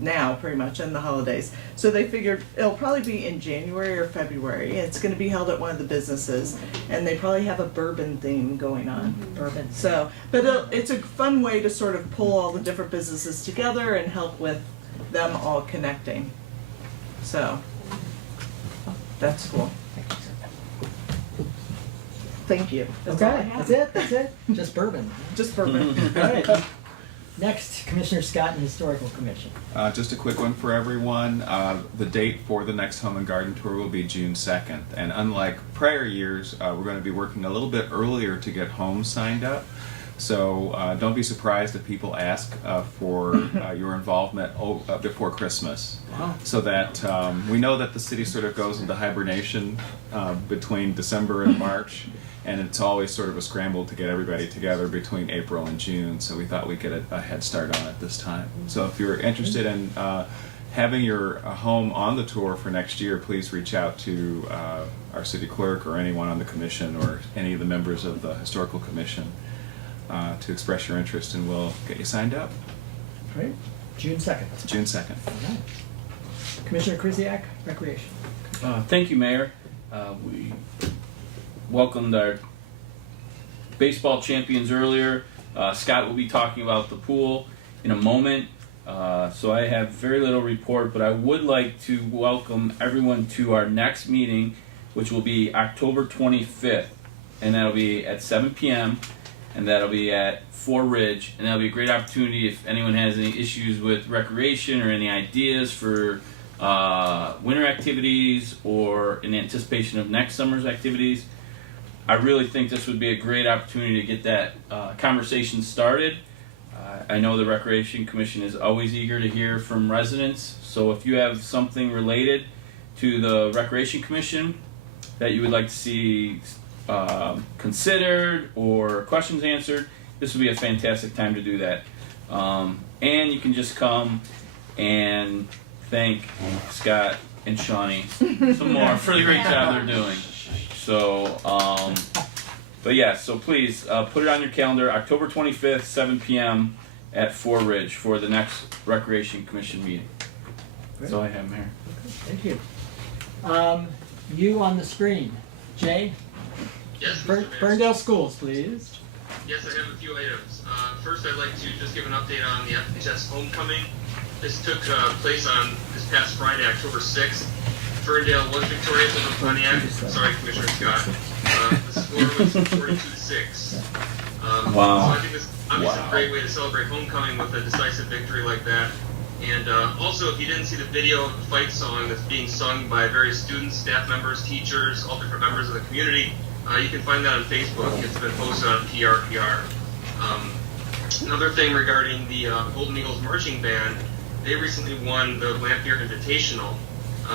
now, pretty much, and the holidays. So they figured it'll probably be in January or February. It's going to be held at one of the businesses, and they probably have a bourbon theme going on. Bourbon. So, but it's a fun way to sort of pull all the different businesses together and help with them all connecting. So, that's cool. Thank you. That's all I Okay, have. that's it? Just bourbon. Just bourbon. All right. Next, Commissioner Scott and Historical Commission. Just a quick one for everyone. The date for the next Home and Garden Tour will be June 2nd. And unlike prior years, we're going to be working a little bit earlier to get homes signed up. So don't be surprised if people ask for your involvement before Christmas. Wow. So that we know that the city sort of goes into hibernation between December and March. And it's always sort of a scramble to get everybody together between April and June. So we thought we'd get a head start on it this time. So if you're interested in having your home on the tour for next year, please reach out to our city clerk or anyone on the commission or any of the members of the Historical Commission to express your interest, and we'll get you signed up. Right. June 2nd. June 2nd. All right. Commissioner Krzyjak, Recreation. Thank you, Mayor. We welcomed our baseball champions earlier. Scott will be talking about the pool in a moment. So I have very little report, but I would like to welcome everyone to our next meeting, which will be October 25th. And that'll be at 7 p.m. And that'll be at 4 Ridge. And that'll be a great opportunity if anyone has any issues with recreation or any ideas for winter activities or in anticipation of next summer's activities. I really think this would be a great opportunity to get that conversation started. I know the Recreation Commission is always eager to hear from residents, so if you have something related to the Recreation Commission that you would like to see considered or questions answered, this would be a fantastic time to do that. And you can just come and thank Scott and Shawnee some more for the great job they're doing. So, but yeah, so please put it on your calendar, October 25th, 7 p.m. at 4 Ridge for the next Recreation Commission meeting. That's all I have, Mayor. Thank you. You on the screen. Jay? Yes, Mr. Mayor. Ferndale Schools, please. Yes, I have a few items. First, I'd like to just give an update on the FHS homecoming. This took place on this past Friday, October 6th. Ferndale was victorious over Pontiac. Sorry, Commissioner Scott. The score was 42-6. Wow. So I think this is obviously a great way to celebrate homecoming with a decisive victory like that. And also, if you didn't see the video of the fight song that's being sung by various students, staff members, teachers, all different members of the community, you can find that on Facebook. It's been posted on PRPR. Another thing regarding the Golden Eagles marching band, they recently won the Lampier Invitational.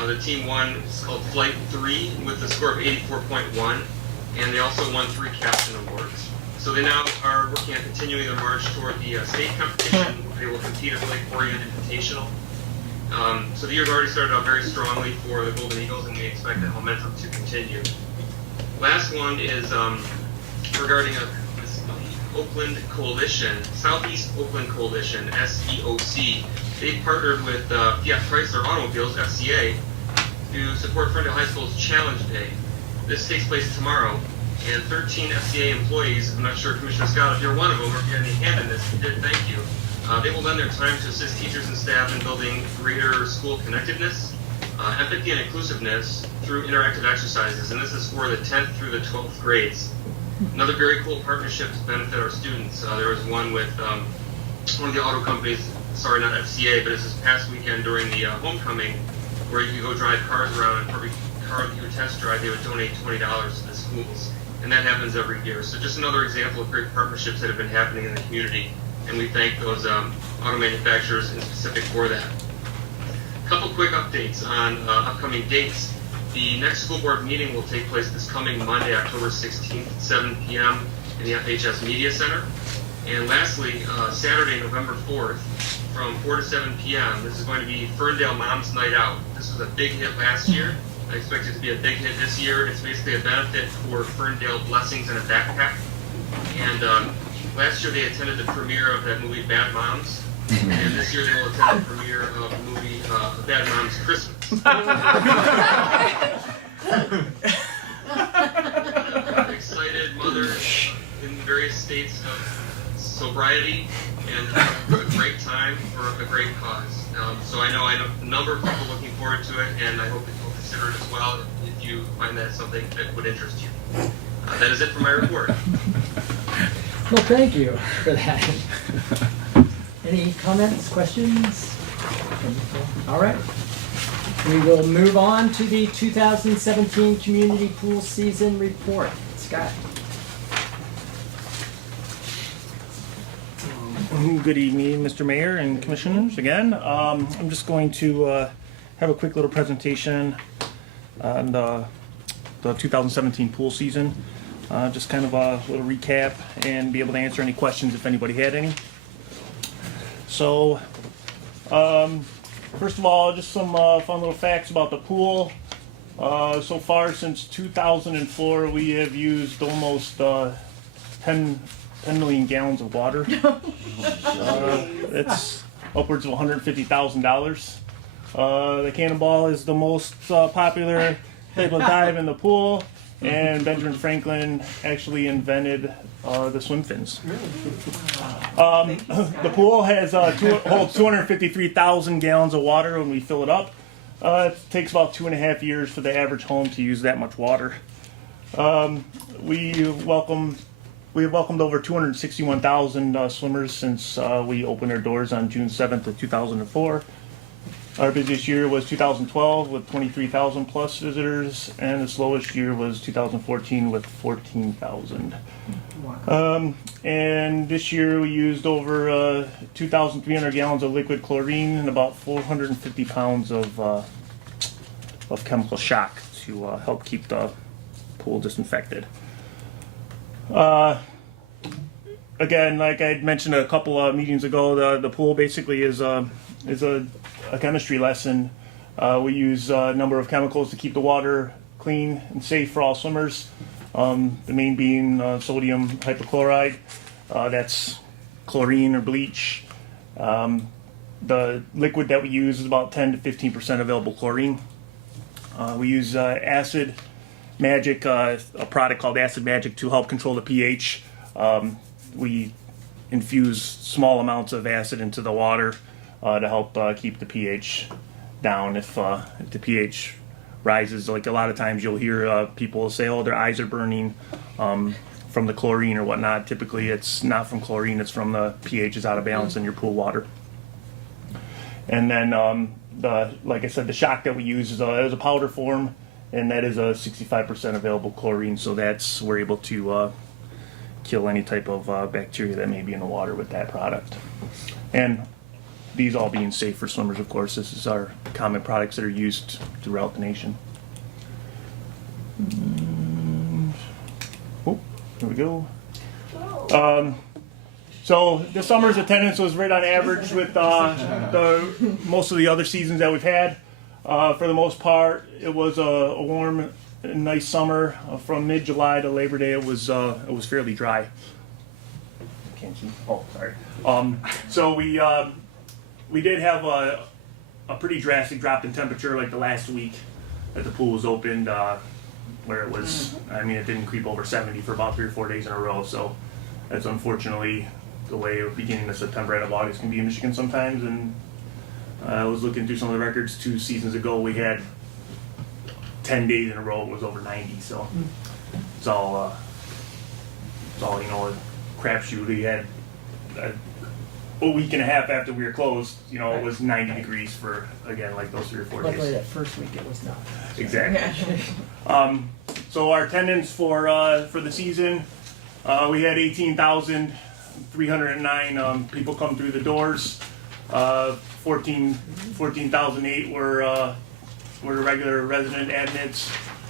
The team won, it's called Flight 3 with a score of 84.1, and they also won 3 captain awards. So they now are working on continuing their march toward the state competition. They will compete at the Lake Orion Invitational. So the year's already started out very strongly for the Golden Eagles, and we expect that momentum to continue. Last one is regarding this Oakland Coalition, Southeast Oakland Coalition, SEOC. They've partnered with Fiat Chrysler Automobiles, FCA, to support Ferndale High School's Challenge Day. This takes place tomorrow, and 13 FCA employees, I'm not sure, Commissioner Scott, if you're one of them or if you had any hand in this, if you did, thank you. They will lend their time to assist teachers and staff in building greater school connectedness, empathy and inclusiveness through interactive exercises, and this is for the 10th through the 12th grades. Another very cool partnership to benefit our students. There was one with one of the auto companies, sorry, not FCA, but it's this past weekend during the homecoming, where you could go drive cars around, and for every car that you would test drive, they would donate $20 to the schools. And that happens every year. So just another example of great partnerships that have been happening in the community, and we thank those auto manufacturers in specific for that. A couple quick updates on upcoming dates. The next school board meeting will take place this coming Monday, October 16th at 7 p.m. in the FHS Media Center. And lastly, Saturday, November 4th, from 4 to 7 p.m., this is going to be Ferndale Moms Night Out. This was a big hit last year. I expect it to be a big hit this year. It's basically a benefit for Ferndale Blessings in a Backpack. And last year they attended the premiere of that movie Bad Moms. And this year they will attend the premiere of the movie Bad Moms Christmas. Excited mothers in various states of sobriety and have a great time for a great cause. So I know a number of people looking forward to it, and I hope that you'll consider it as well if you find that something that would interest you. That is it for my report. Well, thank you for that. Any comments, questions? All right. We will move on to the 2017 Community Pool Season Report. Scott. Good evening, Mr. Mayor and Commissioners again. I'm just going to have a quick little presentation on the 2017 pool season. Just kind of a little recap and be able to answer any questions if anybody had any. So, first of all, just some fun little facts about the pool. So far since 2004, we have used almost 10 million gallons of water. It's upwards of $150,000. The Cannonball is the most popular type of dive in the pool, and Benjamin Franklin actually invented the swim fins. The pool has holds 253,000 gallons of water when we fill it up. It takes about 2.5 years for the average home to use that much water. We have welcomed over 261,000 swimmers since we opened our doors on June 7th of 2004. Our busiest year was 2012 with 23,000 plus visitors, and the slowest year was 2014 with 14,000. And this year we used over 2,300 gallons of liquid chlorine and about 450 pounds of chemical shock to help keep the pool disinfected. Again, like I mentioned a couple of meetings ago, the pool basically is a chemistry lesson. We use a number of chemicals to keep the water clean and safe for all swimmers. The main being sodium hypochlorite, that's chlorine or bleach. The liquid that we use is about 10 to 15% available chlorine. We use Acid Magic, a product called Acid Magic, to help control the pH. We infuse small amounts of acid into the water to help keep the pH down. If the pH rises, like a lot of times you'll hear people say, oh, their eyes are burning from the chlorine or whatnot. Typically it's not from chlorine, it's from the pH is out of balance in your pool water. And then, like I said, the shock that we use is a powder form, and that is a 65% available chlorine, so we're able to kill any type of bacteria that may be in the water with that product. And these all being safe for swimmers, of course. This is our common products that are used throughout the nation. Oh, here we go. So this summer's attendance was right on average with most of the other seasons that we've had. For the most part, it was a warm, nice summer. From mid-July to Labor Day, it was fairly dry. Can't see. Oh, sorry. So we did have a pretty drastic drop in temperature, like the last week that the pool was opened, where it was. I mean, it didn't creep over 70 for about 3 or 4 days in a row. So that's unfortunately the way beginning of September, end of August can be in Michigan sometimes. And I was looking through some of the records 2 seasons ago. We had 10 days in a row it was over 90. So it's all a crapshoot. We had a week and a half after we were closed. It was 90 degrees for again like those 3 or 4 days. Luckily, that first week it was not. Exactly. So our attendance for the season, we had 18,309 people come through the doors. 14,008 were regular resident admits,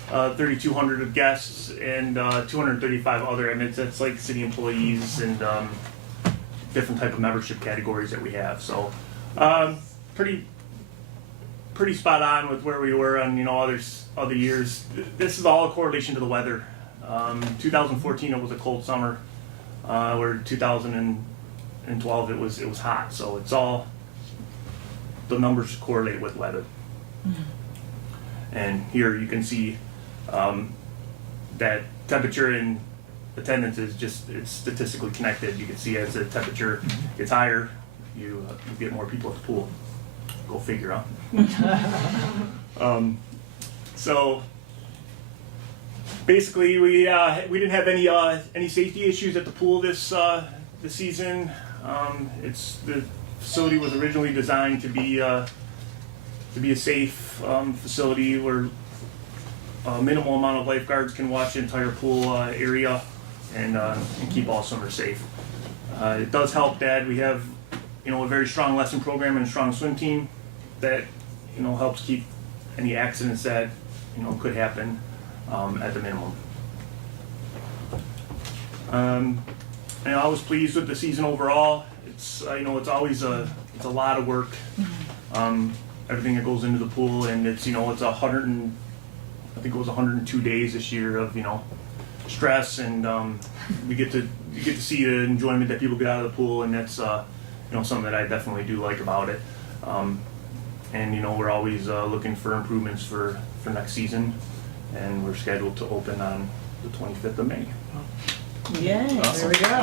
3,200 of guests, and 235 other admits. That's like city employees and different type of membership categories that we have. So pretty spot on with where we were on other years. This is all a correlation to the weather. 2014 it was a cold summer, where 2012 it was hot. So it's all the numbers correlate with weather. And here you can see that temperature and attendance is it's statistically connected. You can see as the temperature gets higher, you get more people at the pool. Go figure, huh? So basically, we didn't have any safety issues at the pool this season. The facility was originally designed to be a safe facility where a minimal amount of lifeguards can watch the entire pool area and keep all swimmers safe. It does help that we have a very strong lesson program and a strong swim team that helps keep any accidents that could happen at the minimum. And I was pleased with the season overall. It's it's always a lot of work. Everything that goes into the pool, and it's 102 days this year of stress, and you get to see the enjoyment that people get out of the pool, and that's something that I definitely do like about it. And we're always looking for improvements for next season, and we're scheduled to open on the 25th of May. Yay! Awesome. There we go.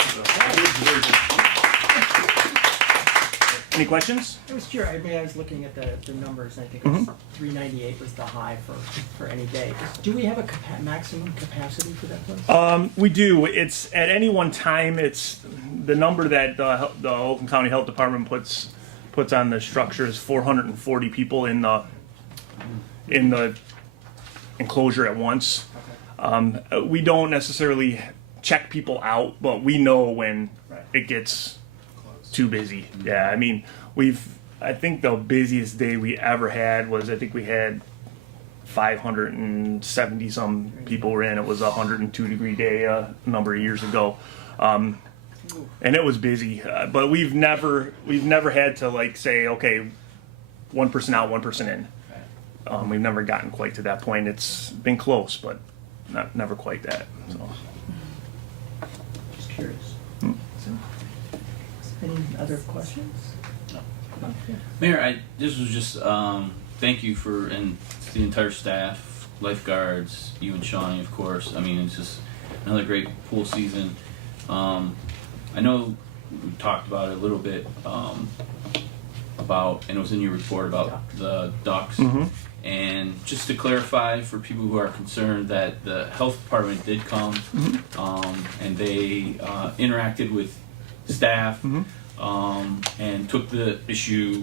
Any questions? I was sure. I was looking at the numbers, and I think it was 398 was the high for any day. Do we have a maximum capacity for that place? We do. It's at any one time. It's the number that the Oakland County Health Department puts on the structure is 440 people in the enclosure at once. We don't necessarily check people out, but we know when it gets too busy. Yeah, I mean, I think the busiest day we ever had was, I think we had 570 some people were in. It was a 102-degree day a number of years ago. And it was busy, but we've never had to say, okay, one person out, one person in. We've never gotten quite to that point. It's been close, but never quite that. So. Just curious. Any other questions? No. Mayor, this was just thank you and the entire staff, lifeguards, you and Shawnee, of course. I mean, it's just another great pool season. I know we talked about it a little bit about, and it was in your report about the ducks. Mm-hmm. And just to clarify for people who are concerned that the health department did come and they interacted with staff and took the issue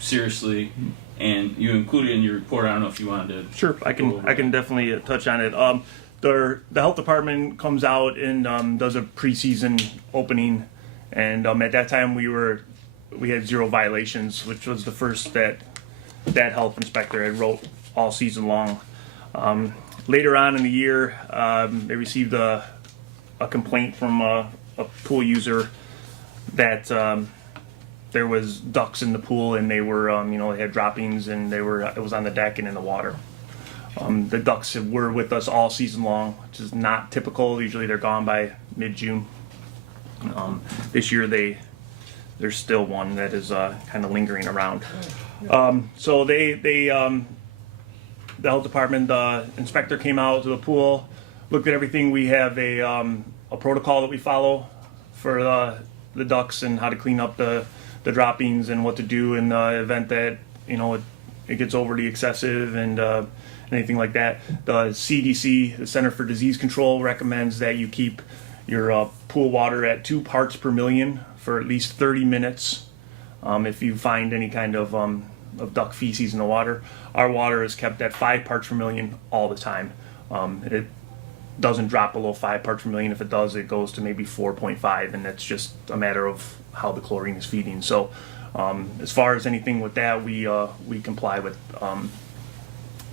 seriously, and you included in your report. I don't know if you wanted to. Sure, I can definitely touch on it. The health department comes out and does a preseason opening, and at that time we had 0 violations, which was the first that health inspector had wrote all season long. Later on in the year, they received a complaint from a pool user that there was ducks in the pool, and they were they had droppings, and it was on the deck and in the water. The ducks were with us all season long, which is not typical. Usually they're gone by mid-June. This year there's still one that is kind of lingering around. So the health department inspector came out to the pool, looked at everything. We have a protocol that we follow for the ducks and how to clean up the droppings and what to do in the event that it gets overly excessive and anything like that. The CDC, the Center for Disease Control, recommends that you keep your pool water at 2 parts per million for at least 30 minutes. If you find any kind of duck feces in the water, our water is kept at 5 parts per million all the time. It doesn't drop below 5 parts per million. If it does, it goes to maybe 4.5, and that's just a matter of how the chlorine is feeding. So as far as anything with that, we comply with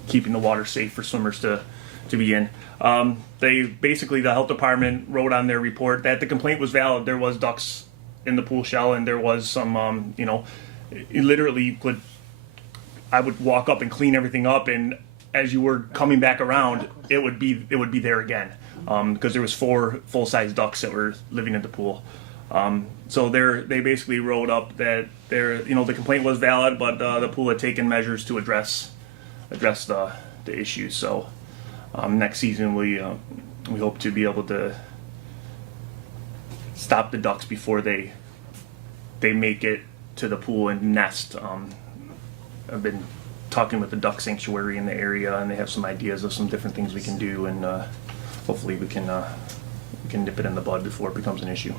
keeping the water safe for swimmers to be in. The health department wrote on their report that the complaint was valid. There was ducks in the pool shell, and there was some I would walk up and clean everything up, and as you were coming back around, it would be there again, because there was 4 full-size ducks that were living in the pool. So they basically wrote up that the complaint was valid, but the pool had taken measures to address the issues. So next season we hope to be able to stop the ducks before they make it to the pool and nest. I've been talking with the duck sanctuary in the area, and they have some ideas of some different things we can do, and hopefully we can nip it in the bud before it becomes an issue.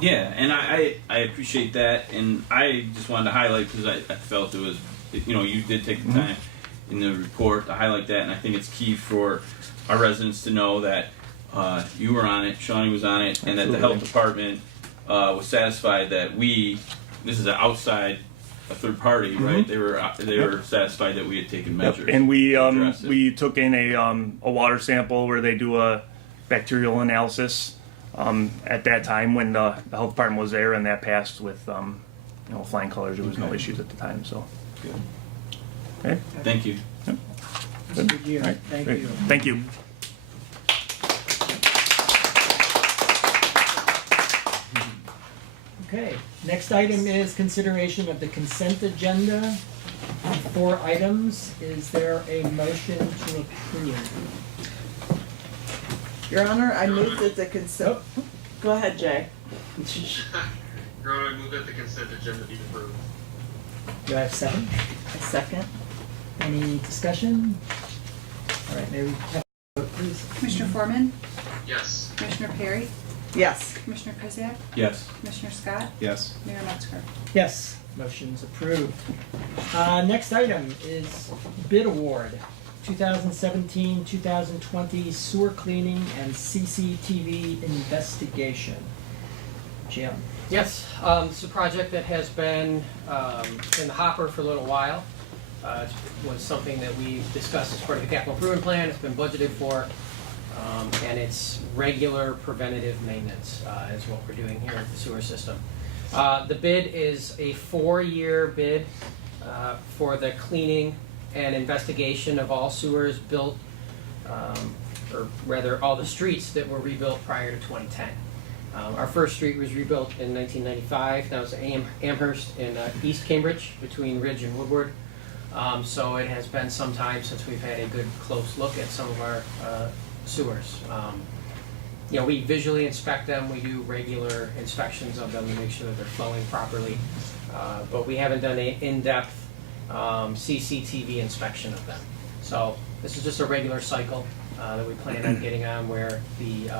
Yeah, and I appreciate that, and I just wanted to highlight because I felt it was, you did take the time in the report to highlight that, and I think it's key for our residents to know that you were on it, Shawnee was on it, and that the health department was satisfied that this is an outside, a third party, right? They were satisfied that we had taken measures. And we to address it. we took in a water sample where they do a bacterial analysis at that time when the health department was there, and that passed with flying colors. There was no issues at the time. So good. Okay. Thank you. Yep. Good year. All right. Thank Great. you. Thank you. Okay, next item is consideration of the consent agenda. 4 items. Is there a motion to approve? Your Honor, I move that the consent. Go ahead, Jay. Your Honor, I move that the consent agenda be approved. Do I have a second? A second. Any discussion? All right, may we have a vote, please? Commissioner Foreman, Yes. Commissioner Perry, Yes. Commissioner Krzyjak, Yes. Commissioner Scott, Yes. Mayor Metzger. Yes, motion's approved. Next item is bid award, 2017-2020 sewer cleaning and CCTV investigation. Jim. Yes, it's a project that has been in the hopper for a little while. It was something that we discussed as part of the capital improvement plan. It's been budgeted for, and it's regular preventative maintenance is what we're doing here at the sewer system. The bid is a 4-year bid for the cleaning and investigation of all sewers built, or rather all the streets that were rebuilt prior to 2010. Our first street was rebuilt in 1995. That was Amherst in East Cambridge between Ridge and Woodward. So it has been some time since we've had a good close look at some of our sewers. We visually inspect them. We do regular inspections of them to make sure that they're flowing properly. But we haven't done an in-depth CCTV inspection of them. So this is just a regular cycle that we plan on getting on, where the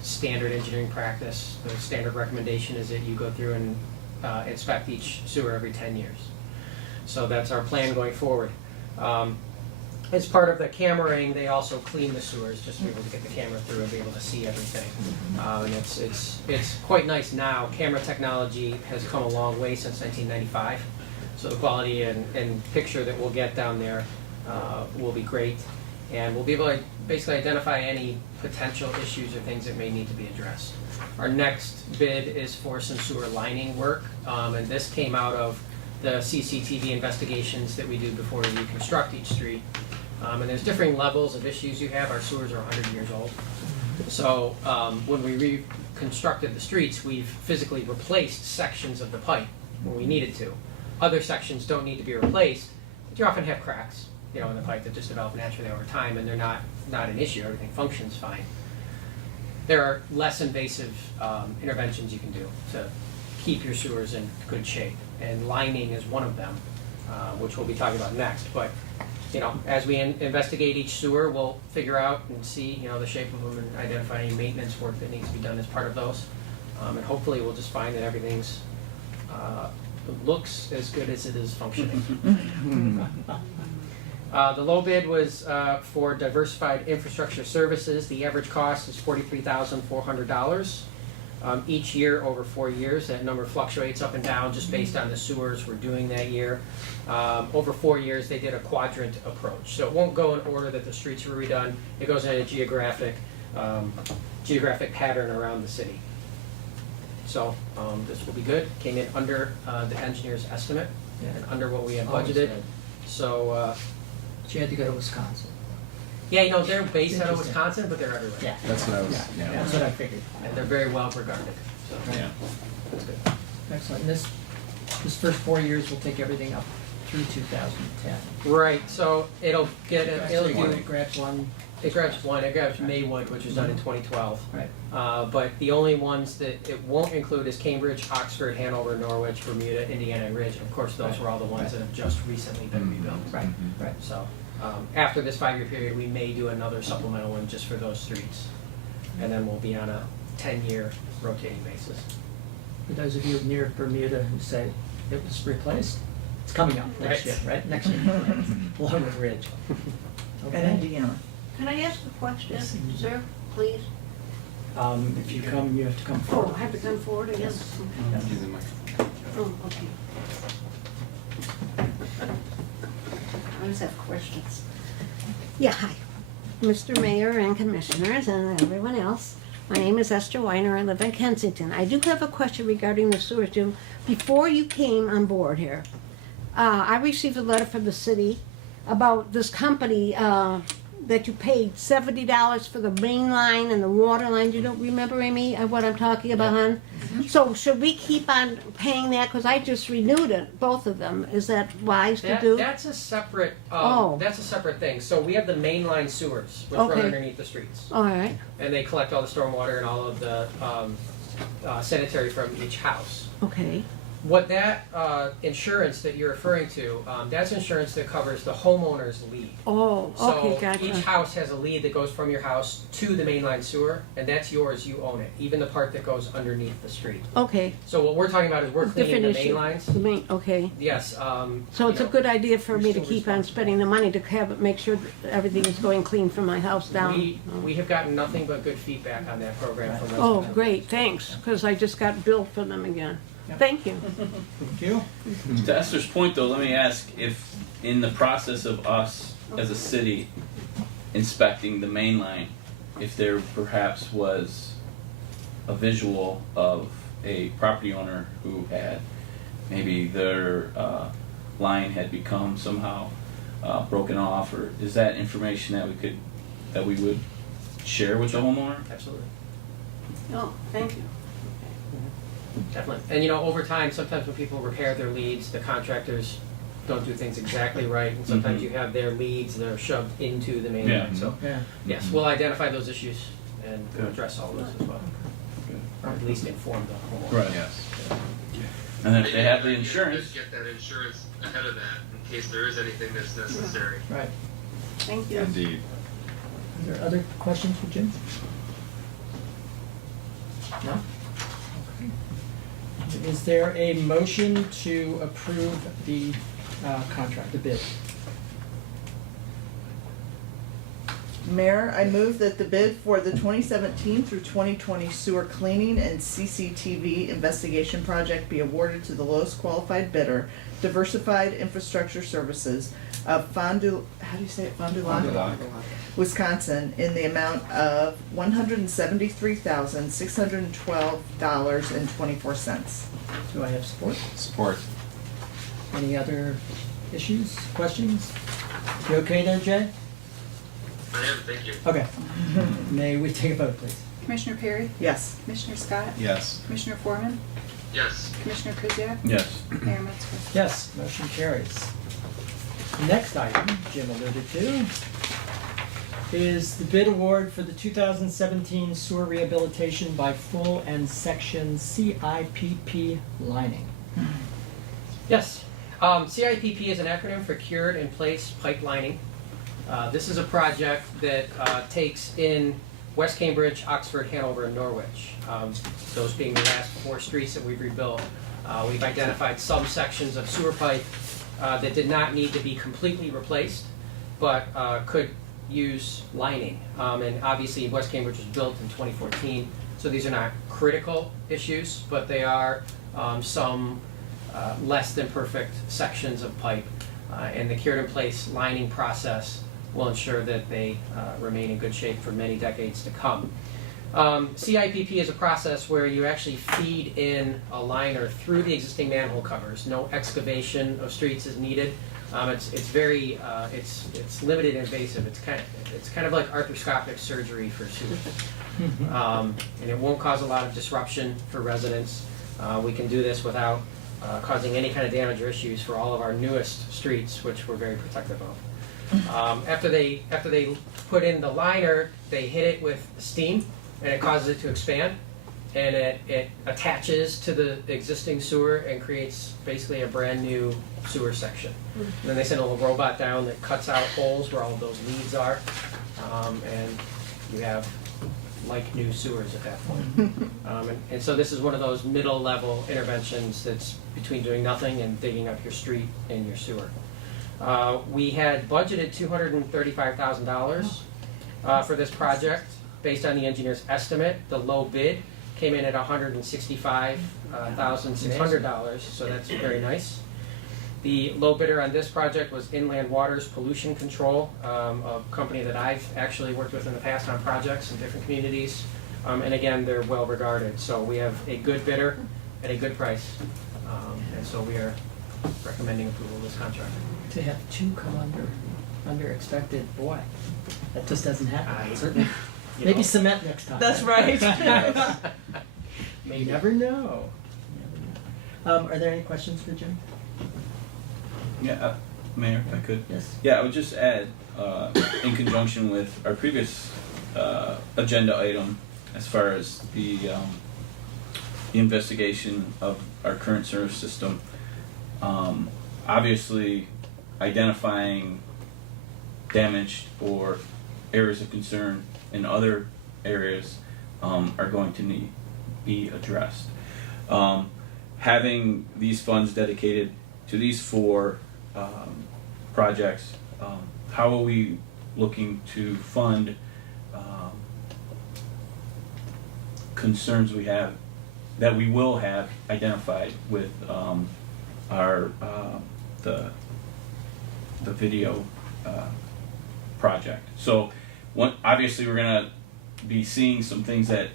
standard engineering practice, the standard recommendation is that you go through and inspect each sewer every 10 years. So that's our plan going forward. As part of the cameraing, they also clean the sewers just to be able to get the camera through and be able to see everything. And it's quite nice now. Camera technology has come a long way since 1995. So the quality and picture that we'll get down there will be great. And we'll be able to basically identify any potential issues or things that may need to be addressed. Our next bid is for some sewer lining work, and this came out of the CCTV investigations that we do before we reconstruct each street. And there's differing levels of issues you have. Our sewers are 100 years old. So when we reconstructed the streets, we've physically replaced sections of the pipe when we needed to. Other sections don't need to be replaced, but you often have cracks, in the pipe that just develop naturally over time, and they're not an issue. Everything functions fine. There are less invasive interventions you can do to keep your sewers in good shape, and lining is one of them, which we'll be talking about next. But as we investigate each sewer, we'll figure out and see the shape of them and identify any maintenance work that needs to be done as part of those. And hopefully we'll just find that everything's looks as good as it is functioning. The low bid was for diversified infrastructure services. The average cost is $43,400. Each year over 4 years, that number fluctuates up and down just based on the sewers we're doing that year. Over 4 years, they did a quadrant approach. So it won't go in order that the streets were redone. It goes in a geographic pattern around the city. So this will be good. Came in under the engineer's estimate and under what we had budgeted. So you had to go to Wisconsin. Yeah, they're based out of Wisconsin, but they're everywhere. Yeah, That's what I was. Yeah, that's what I figured. And they're very well regarded. So Yeah. that's good. Excellent. And this first 4 years will take everything up through 2010. Right, so it'll get, it'll do, It grabs one. it grabs Maywood, which was done in 2012. Right. But the only ones that it won't include is Cambridge, Oxford, Hanover, Norwich, Bermuda, Indiana, and Ridge. Of course, those were all the ones that have just recently been rebuilt. Right, right. So, after this 5-year period, we may do another supplemental one just for those streets. And then we'll be on a 10-year rotating basis. For those of you near Bermuda who say it was replaced, it's coming up next year, right? Next year, along with Ridge. And Indiana. Can I ask a question, sir, please? If you come, you have to come Oh, forward. I have to come forward again? Yes. Oh, okay. I just have questions. Yeah, hi. Mr. Mayor and Commissioners and everyone else. My name is Esther Weiner. I live in Kensington. I do have a question regarding the sewers. Jim, before you came on board here, I received a letter from the city about this company that you paid $70 for the main line and the water line. You don't remember, Amy, what I'm talking about, hon? So should we keep on paying that? Because I just renewed it, both of them. Is that wise to do? That's a separate, Oh. that's a separate thing. So we have the mainline sewers, which Okay. run underneath the streets. All right. And they collect all the stormwater and all of the sanitary from each house. Okay. What that insurance that you're referring to, that's insurance that covers the homeowner's lead. Oh, okay, gotcha. So each house has a lead that goes from your house to the mainline sewer, and that's yours, you own it, even the part that goes underneath the street. Okay. So what we're talking about is we're cleaning the Different main issue. lines. The main, okay. Yes. So it's you a know, good idea for me to keep on spending the money to have it, make sure that everything is going clean from my house down. we have gotten nothing but good feedback on that program from Oh, residents. great, thanks, because I just got billed for them again. Thank you. Thank you. To Esther's point, though, let me ask if, in the process of us as a city inspecting the main line, if there perhaps was a visual of a property owner who had maybe their line had become somehow broken off, or is that information that we would share with the homeowner? Absolutely. Oh, thank you. Definitely. And you know, over time, sometimes when people repair their leads, the contractors don't do things exactly right, and sometimes you have their leads that are shoved into the main line. So, yes, we'll identify those issues and address all of those as well. Or at least inform the homeowner. Right. Yes. And then if they have the insurance. Get that insurance ahead of that in case there is anything that's necessary. Right. Thank you. Indeed. Are there other questions for Jim? No? Okay. Is there a motion to approve the contract, the bid? Mayor, I move that the bid for the 2017 through 2020 sewer cleaning and CCTV investigation project be awarded to the lowest qualified bidder, Diversified Infrastructure Services of Fond du Lac, Wisconsin, in the amount of $173,612.24. Do I have support? Support. Any other issues, questions? You okay there, Jay? I am, thank you. Okay. May we take a vote, please? Commissioner Perry? Yes. Commissioner Scott? Yes. Commissioner Foreman? Yes. Commissioner Kuziak? Yes. Mayor Metzger? Yes, motion carries. Next item, Jim alluded to, is the bid award for the 2017 sewer rehabilitation by full and section CIPP lining. Yes. CIPP is an acronym for Cured in Place Pipe Lining. This is a project that takes in West Cambridge, Oxford, Hanover, and Norwich. Those being the last 4 streets that we've rebuilt. We've identified some sections of sewer pipe that did not need to be completely replaced, but could use lining. And obviously West Cambridge was built in 2014, so these are not critical issues, but they are some less than perfect sections of pipe. And the cured in place lining process will ensure that they remain in good shape for many decades to come. CIPP is a process where you actually feed in a liner through the existing manhole covers. No excavation of streets is needed. It's very it's limited invasive. It's kind of like arthroscopic surgery for sewage, and it won't cause a lot of disruption for residents. We can do this without causing any kind of damage or issues for all of our newest streets, which we're very protective of. After they put in the liner, they hit it with steam, and it causes it to expand, and it attaches to the existing sewer and creates basically a brand new sewer section. And then they send a little robot down that cuts out holes where all of those leads are, and you have like new sewers at that point. And so this is one of those middle level interventions that's between doing nothing and digging up your street and your sewer. We had budgeted $235,000 for this project based on the engineer's estimate. The low bid came in at $165,600, so that's very nice. The low bidder on this project was Inland Waters Pollution Control, a company that I've actually worked with in the past on projects in different communities. And again, they're well regarded. So we have a good bidder at a good price. And so we are recommending approval of this contract. To have two come under expected, boy, that just doesn't happen. Certainly. Maybe cement next time. That's right. You never know. Are there any questions for Jim? Yeah, Mayor, if I could. Yes. Yeah, I would just add, in conjunction with our previous agenda item, as far as the investigation of our current service system, obviously identifying damage or areas of concern in other areas are going to need be addressed. Having these funds dedicated to these four projects, how are we looking to fund concerns we have, that we will have identified with our the video project? So obviously we're gonna be seeing some things that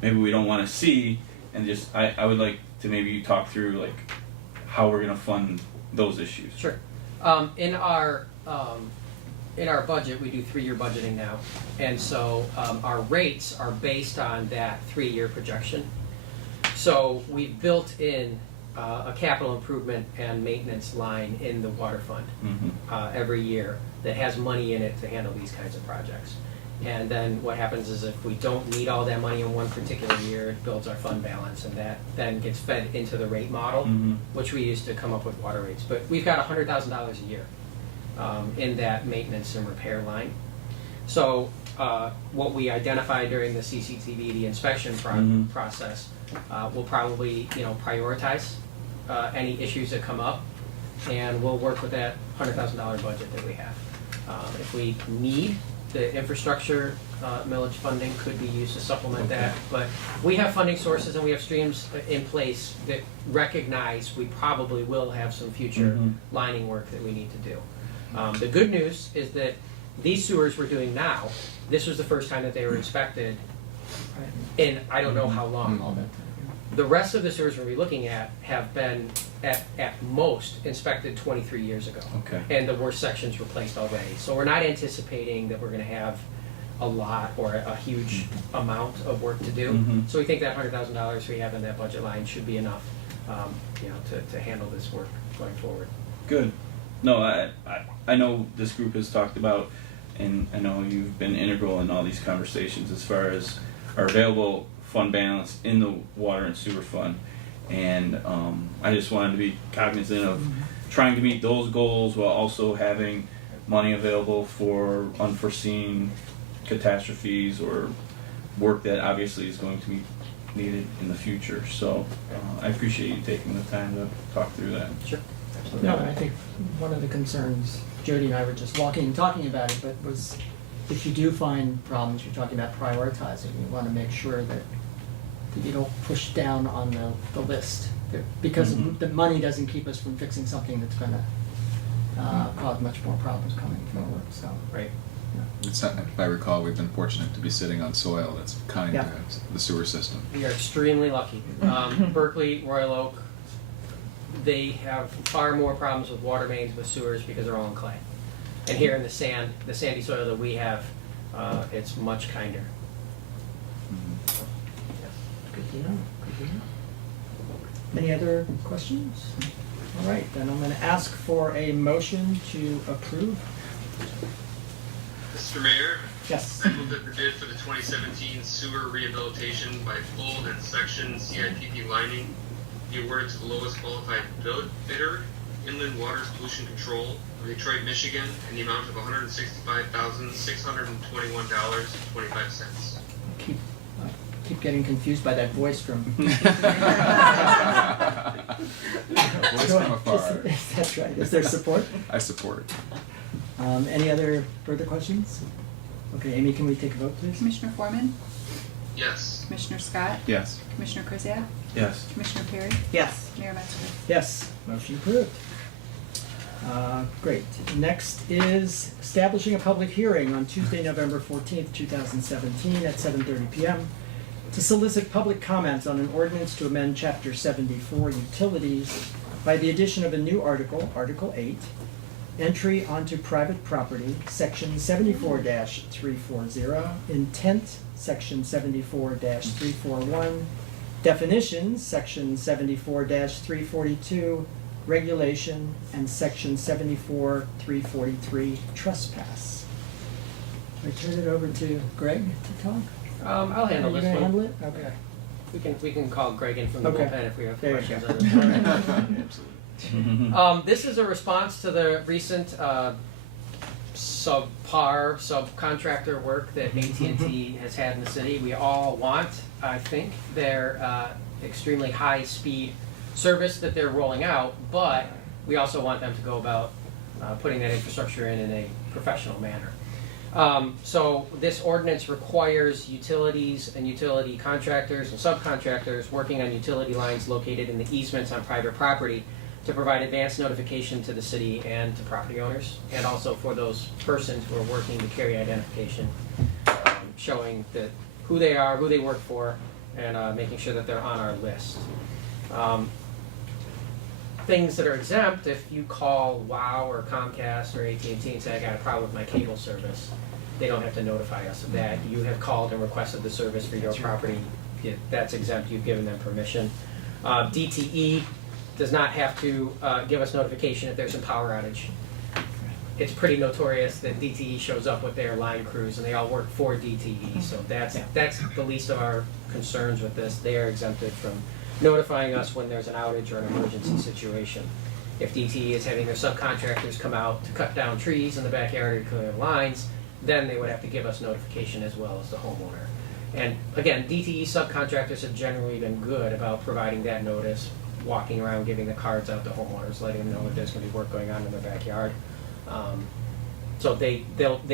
maybe we don't want to see, and just I would like to maybe talk through like how we're gonna fund those issues. Sure. In our budget, we do 3-year budgeting now, and so our rates are based on that 3-year projection. So we've built in a capital improvement and maintenance line in the water fund every year that has money in it to handle these kinds of projects. And then what happens is if we don't need all that money in one particular year, it builds our fund balance, and that then gets fed into the rate model, which we use to come up with water rates. But we've got $100,000 a year in that maintenance and repair line. So what we identified during the CCTV, the inspection process, we'll probably prioritize any issues that come up, and we'll work with that $100,000 budget that we have. If we need the infrastructure millage funding could be used to supplement that, but we have funding sources and we have streams in place that recognize we probably will have some future lining work that we need to do. The good news is that these sewers we're doing now, this was the first time that they were inspected in I don't know how long. The rest of the sewers we'll be looking at have been at most inspected 23 years ago. Okay. And the worst sections replaced already. So we're not anticipating that we're going to have a lot or a huge amount of work to do. So we think that $100,000 we have in that budget line should be enough, to handle this work going forward. Good. No, I know this group has talked about, and I know you've been integral in all these conversations as far as our available fund balance in the water and sewer fund, and I just wanted to be cognizant of trying to meet those goals while also having money available for unforeseen catastrophes or work that obviously is going to be needed in the future. So I appreciate you taking the time to talk through that. Sure. No, and I think one of the concerns, Jody and I were just walking and talking about it, but was if you do find problems, you're talking about prioritizing. You want to make sure that you don't push down on the list, because the money doesn't keep us from fixing something that's going to cause much more problems coming forward. So right. It's not, if I recall, we've been fortunate to be sitting on soil that's kind to the sewer system. We are extremely lucky. Berkeley, Royal Oak, they have far more problems with water mains, with sewers, because they're all in clay. And here in the sandy soil that we have, it's much kinder. Good to know. Good to know. Any other questions? All right, then I'm going to ask for a motion to approve. Mr. Mayor, Yes. I move that the bid for the 2017 sewer rehabilitation by full and section CIPP lining be awarded to the lowest qualified bidder, Inland Waters Pollution Control of Detroit, Michigan, in the amount of $165,621.25. Keep getting confused by that voice from. Voice from afar. That's right. Is there support? I support. Any other further questions? Okay, Amy, can we take a vote, please? Commissioner Foreman, Yes. Commissioner Scott, Yes. Commissioner Krzyjak, Yes. Commissioner Perry, Yes. Mayor Metzger. Yes, motion approved. Great. Next is establishing a public hearing on Tuesday, November 14th, 2017 at 7:30 p.m. to solicit public comments on an ordinance to amend Chapter 74 Utilities by the addition of a new article, Article 8, Entry onto Private Property, Section 74-340, Intent, Section 74-341, Definitions, Section 74-342, Regulation, and Section 74-343, Trespass. I turn it over to Greg to talk? I'll handle Are you this gonna one. handle it? Okay. We can call Greg in from the Okay. bullpen if we have There you questions go. on this one. This is a response to the recent subcontractor work that AT&T has had in the city. We all want, I think, their extremely high-speed service that they're rolling out, but we also want them to go about putting that infrastructure in a professional manner. So this ordinance requires utilities and utility contractors and subcontractors working on utility lines located in the easements on private property to provide advance notification to the city and to property owners, and also for those persons who are working to carry identification, showing that who they are, who they work for, and making sure that they're on our list. Things that are exempt, if you call WOW or Comcast or AT&T and say, I got a problem with my cable service, they don't have to notify us of that. You have called and requested the service for your property. That's exempt, you've given them permission. DTE does not have to give us notification if there's a power outage. It's pretty notorious that DTE shows up with their line crews and they all work for DTE, so that's the least of our concerns with this. They are exempted from notifying us when there's an outage or an emergency situation. If DTE is having their subcontractors come out to cut down trees in the backyard or clear lines, then they would have to give us notification as well as the homeowner. And again, DTE subcontractors have generally been good about providing that notice, walking around, giving the cards out to homeowners, letting them know that there's going to be work going on in their backyard. So they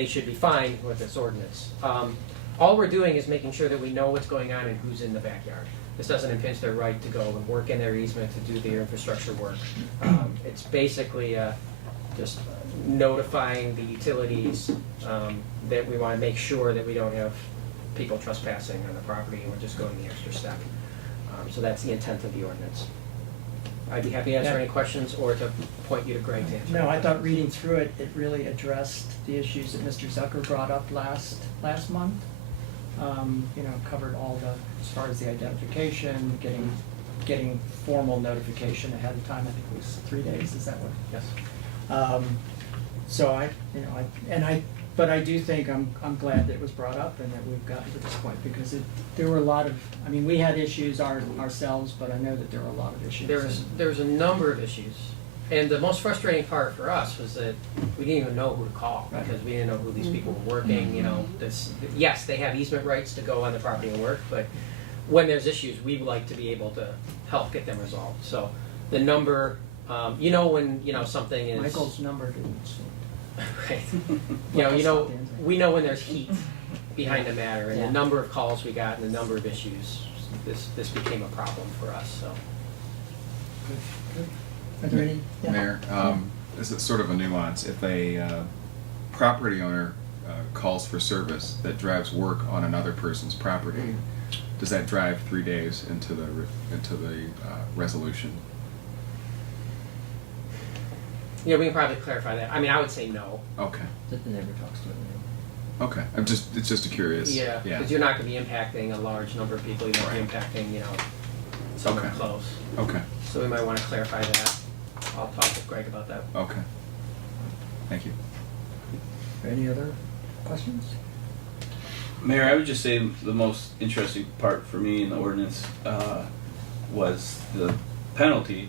should be fine with this ordinance. All we're doing is making sure that we know what's going on and who's in the backyard. This doesn't impinge their right to go and work in their easement to do their infrastructure work. It's basically just notifying the utilities that we want to make sure that we don't have people trespassing on the property and we're just going the extra step. So that's the intent of the ordinance. I'd be happy to answer any questions or to point you to Greg to answer. No, I thought reading through it, it really addressed the issues that Mr. Zucker brought up last month. Covered all as far as the identification, getting formal notification ahead of time. I think it was 3 days. Is that what? Yes. But I do think I'm glad that it was brought up and that we've gotten to this point because there were a lot of. I mean, we had issues ourselves, but I know that there were a lot of issues. There's a number of issues. And the most frustrating part for us was that we didn't even know who to call because we didn't know who these people were working. Yes, they have easement rights to go on the property and work, but when there's issues, we would like to be able to help get them resolved. So the number, when something is Michael's number didn't. right. We know when there's heat behind a matter, and the number of calls we got and the number of issues. This became a problem for us. So. Good. Are there any? Yeah. Mayor, this is sort of a nuance. If a property owner calls for service that drives work on another person's property, does that drive 3 days into the resolution? Yeah, we can probably clarify that. I mean, I would say no. Okay. That the neighbor talks to it. Okay. It's just a curious. Yeah, because you're not going to be impacting a large number of people. You're not going to be impacting, somewhere Okay. close. Okay. So we might want to clarify that. I'll talk with Greg about that. Okay. Thank you. Any other questions? Mayor, I would just say the most interesting part for me in the ordinance was the penalty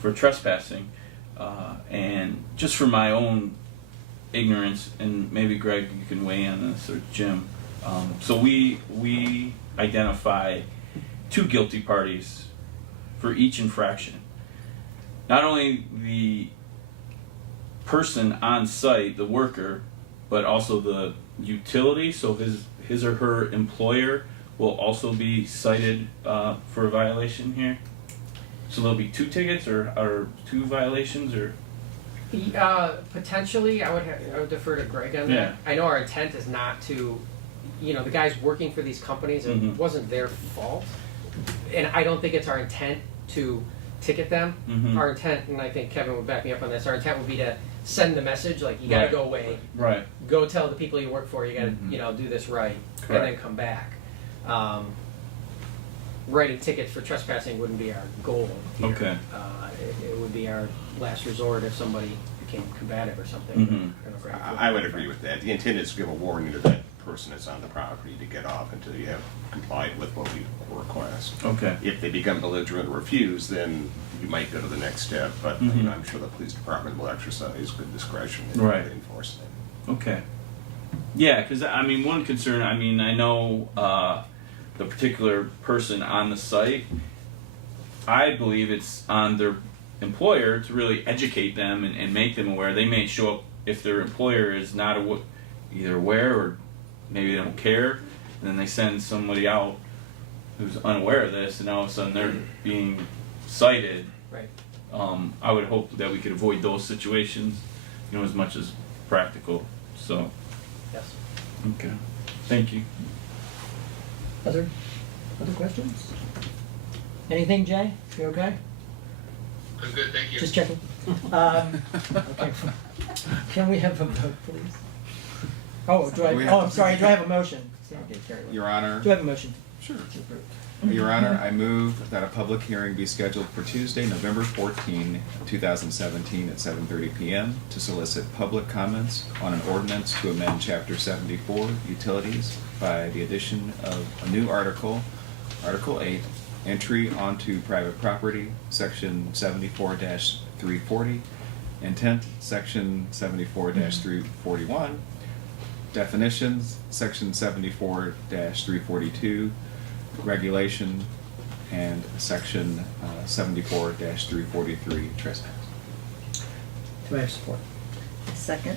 for trespassing. And just for my own ignorance, and maybe Greg, you can weigh in on this, or Jim. So we identify 2 guilty parties for each infraction. Not only the person on site, the worker, but also the utility. So his or her employer will also be cited for a violation here. So there'll be 2 tickets or 2 violations, or Potentially, I would defer to Greg on that. Yeah. I know our intent is not to, the guys working for these companies, it Mhm. wasn't their fault. And I don't think it's our intent to ticket them. Mhm. Our intent, and I think Kevin would back me up on this, our intent would be to send the message, like, you gotta Right. go away. Right. Go tell the people you work for, you gotta, Mhm. do this right, Correct. and then come back. Writing tickets for trespassing wouldn't be our goal here. Okay. It would be our last resort if somebody became combative or something. Mhm. I would agree with that. The intent is to give a warning to that person that's on the property to get off until you have complied with what we request. Okay. If they become belligerent and refuse, then you might go to the next step, but Mhm. I'm sure the police department will exercise good discretion in Right. enforcing it. Okay. Yeah, because one concern, I know the particular person on the site, I believe it's on their employer to really educate them and make them aware. They may show up if their employer is not either aware or maybe they don't care, and then they send somebody out who's unaware of this, and all of a sudden they're being cited. Right. I would hope that we could avoid those situations, as much as practical. So. Yes. Okay. Thank you. Other questions? Anything, Jay? You okay? I'm good, thank you. Just checking. Okay. Can we have a vote, please? Oh, I'm sorry. Do I have a motion? Your Honor. Do I have a motion? Sure. Your Honor, I move that a public hearing be scheduled for Tuesday, November 14, 2017 at 7:30 p.m. to solicit public comments on an ordinance to amend Chapter 74, Utilities, by the addition of a new article, Article 8, Entry onto Private Property, Section 74-340, Intent, Section 74-341, Definitions, Section 74-342, Regulation, and Section 74-343, Trespass. Do I have support? Second.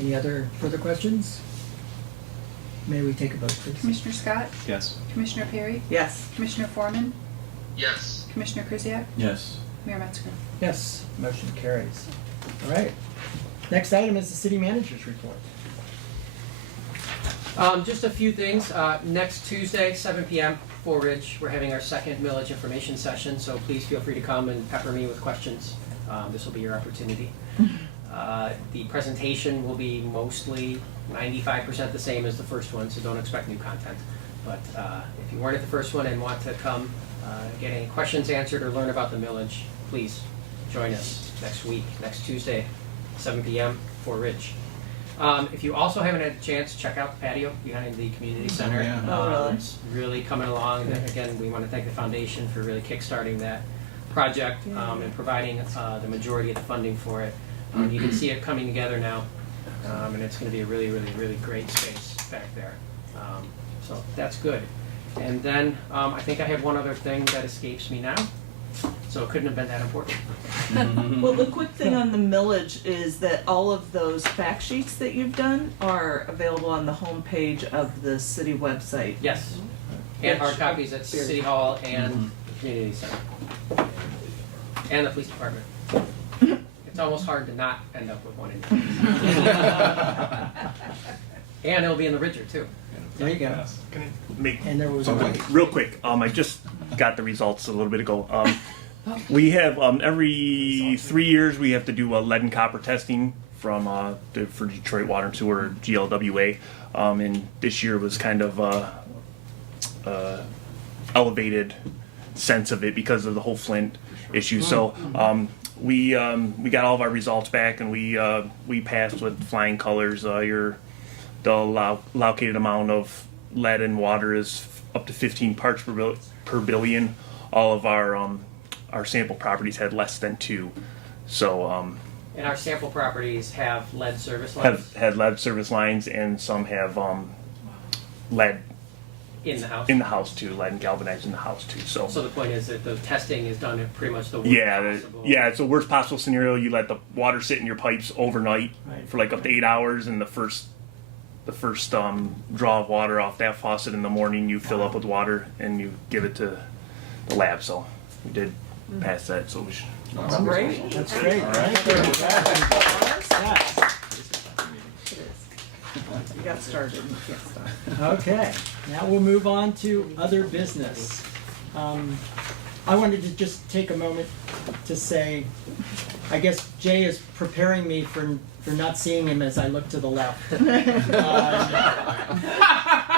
Any other further questions? May we take a vote, please? Commissioner Scott? Yes. Commissioner Perry? Yes. Commissioner Foreman? Yes. Commissioner Kuziak? Yes. Mayor Metzger? Yes, motion carries. All right. Next item is the city manager's report. Just a few things. Next Tuesday, 7 p.m., Fort Ridge, we're having our second millage information session, so please feel free to come and pepper me with questions. This will be your opportunity. The presentation will be mostly 95% the same as the first one, so don't expect new content. But if you weren't at the first one and want to come get any questions answered or learn about the millage, please join us next week, next Tuesday, 7 p.m., Fort Ridge. If you also haven't had a chance, check out the patio behind the community center. yeah. Oh, really? It's really coming along. And again, we want to thank the foundation for really kickstarting that project and providing the majority of the funding for it. You can see it coming together now, and it's going to be a really, really, really great space back there. So that's good. And then I think I have one other thing that escapes me now, so it couldn't have been that important. Well, the quick thing on the millage is that all of those fact sheets that you've done are available on the homepage of the city website. Yes. And hard copies at City Hall and Community Center. And the police department. It's almost hard to not end up with one in there. And it'll be in the Ridger too. There you go. Can I make And there was real quick? I just got the results a little bit ago. We have every 3 years we have to do a lead and copper testing for Detroit Water and Sewer, GLWA, and this year was kind of elevated sense of it because of the whole Flint issue. So we got all of our results back, and we passed with flying colors. The allocated amount of lead in water is up to 15 parts per billion. All of our sample properties had less than 2. So And our sample properties have lead service lines have had lead service lines, and some have lead in the house. in the house too, lead and galvanized in the house too. So So the point is that the testing is done at pretty much the worst possible. it's the worst possible scenario. You let the water sit in your pipes overnight Right. for like up to 8 hours, and the first draw of water off that faucet in the morning, you fill up with water and you give it to the lab. So we did pass that. So we should. That's great. That's great. Thank You got started. You can't stop. Okay, now we'll move on to other business. I wanted to just take a moment to say, I guess Jay is preparing me for not seeing him as I look to the left.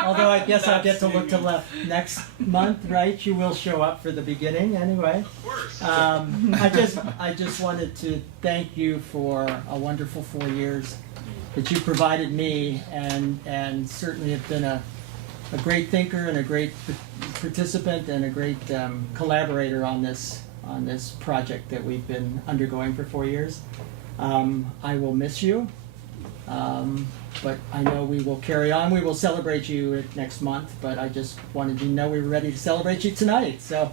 Although I guess I'll get to look to left next month, right? You will show up for the beginning anyway. Of course. I just wanted to thank you for a wonderful 4 years that you provided me, and certainly have been a great thinker and a great participant and a great collaborator on this project that we've been undergoing for 4 years. I will miss you, but I know we will carry on. We will celebrate you next month, but I just wanted you to know we were ready to celebrate you tonight. So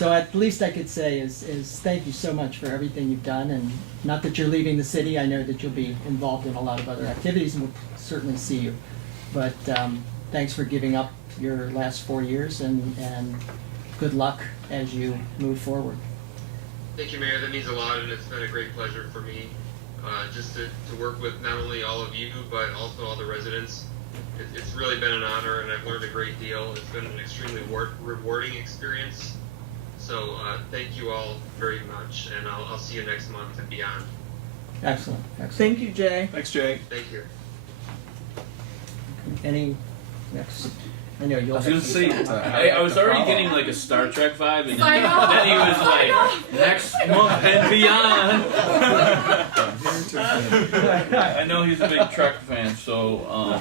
at least I could say is thank you so much for everything you've done, and not that you're leaving the city. I know that you'll be involved in a lot of other activities, and we'll certainly see you. But thanks for giving up your last 4 years, and good luck as you move forward. Thank you, Mayor. That means a lot, and it's been a great pleasure for me just to work with not only all of you, but also all the residents. It's really been an honor, and I've learned a great deal. It's been an extremely rewarding experience. So thank you all very much, and I'll see you next month and beyond. Excellent. Thank you, Jay. Thanks, Jay. Thank you. Any next? I know you'll. I was gonna say, I was already getting like a Star Trek vibe, and I know. then he was like, next month and beyond. I know he's a big Trek fan, so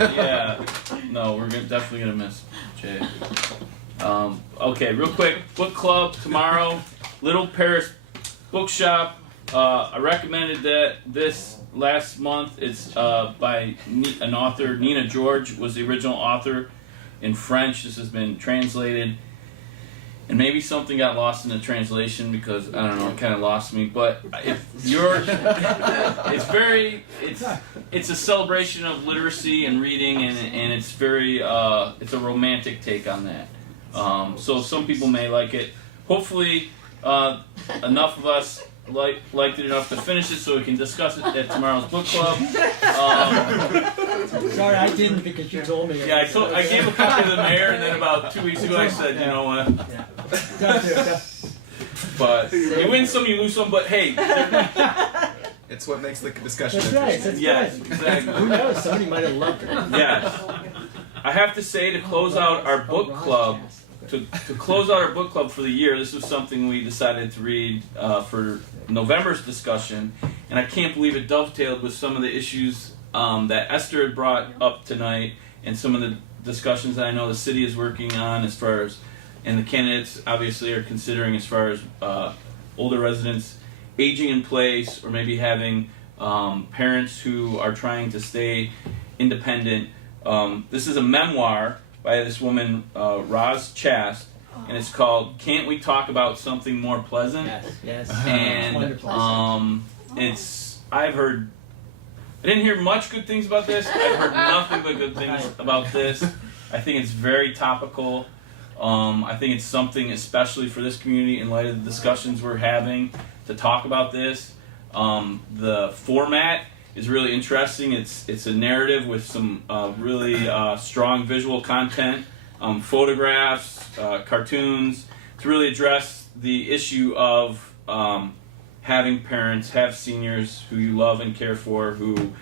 yeah, no, we're definitely gonna miss Jay. Okay, real quick, book club tomorrow, Little Paris Bookshop. I recommended that this last month. It's by an author. Nina George was the original author in French. This has been translated, and maybe something got lost in the translation because I don't know, it kind of lost me. But if you're, it's a celebration of literacy and reading, and it's very it's a romantic take on that. So some people may like it. Hopefully, enough of us liked it enough to finish it so we can discuss it at tomorrow's book club. Sorry, I didn't because you told me. Yeah, I gave a copy to the mayor, and then about 2 weeks ago I said, you know what? But you win some, you lose some. But hey, It's what makes the discussion That's right. interesting. That's yes, right. exactly. Who knows? Somebody might have loved it. Yes. I have to say, to close out our book club, to close out our book club for the year, this was something we decided to read for November's discussion, and I can't believe it dovetailed with some of the issues that Esther had brought up tonight, and some of the discussions that I know the city is working on as far as, and the candidates obviously are considering as far as older residents aging in place, or maybe having parents who are trying to stay independent. This is a memoir by this woman, Roz Chast, and it's called "Can't We Talk About Something More Pleasant?" Yes. And I didn't hear much good things about this. I've heard nothing but good things about this. I think it's very topical. I think it's something, especially for this community, in light of the discussions we're having, to talk about this. The format is really interesting. It's a narrative with some really strong visual content, photographs, cartoons, to really address the issue of having parents, have seniors who you love and care for, who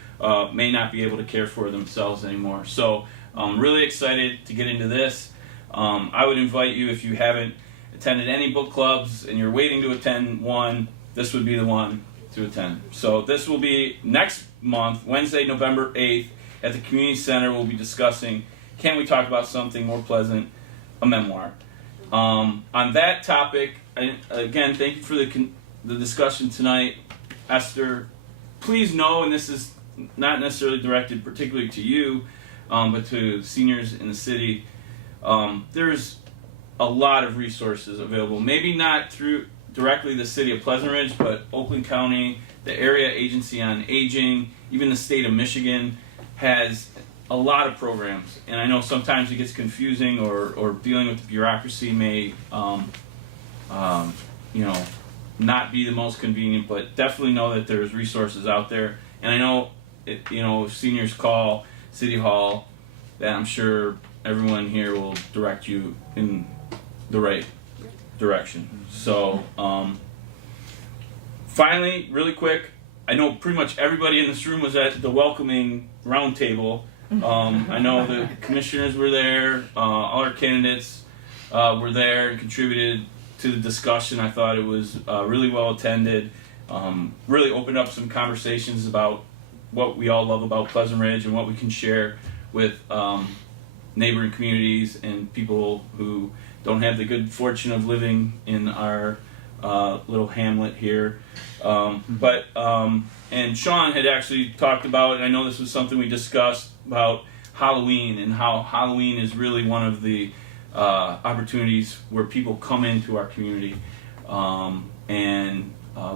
may not be able to care for themselves anymore. So I'm really excited to get into this. I would invite you, if you haven't attended any book clubs and you're waiting to attend one, this would be the one to attend. So this will be next month, Wednesday, November 8th, at the Community Center. We'll be discussing, can we talk about something more pleasant, a memoir. On that topic, again, thank you for the discussion tonight. Esther, please know, and this is not necessarily directed particularly to you, but to seniors in the city, there's a lot of resources available. Maybe not through directly the city of Pleasant Ridge, but Oakland County, the Area Agency on Aging, even the state of Michigan has a lot of programs. And I know sometimes it gets confusing, or dealing with the bureaucracy may, not be the most convenient, but definitely know that there's resources out there. And I know, if seniors call City Hall, that I'm sure everyone here will direct you in the right direction. So, finally, really quick, I know pretty much everybody in this room was at the welcoming roundtable. I know the commissioners were there, all our candidates were there and contributed to the discussion. I thought it was really well attended, really opened up some conversations about what we all love about Pleasant Ridge and what we can share with neighboring communities and people who don't have the good fortune of living in our little hamlet here. And Sean had actually talked about, and I know this was something we discussed, about Halloween and how Halloween is really one of the opportunities where people come into our community.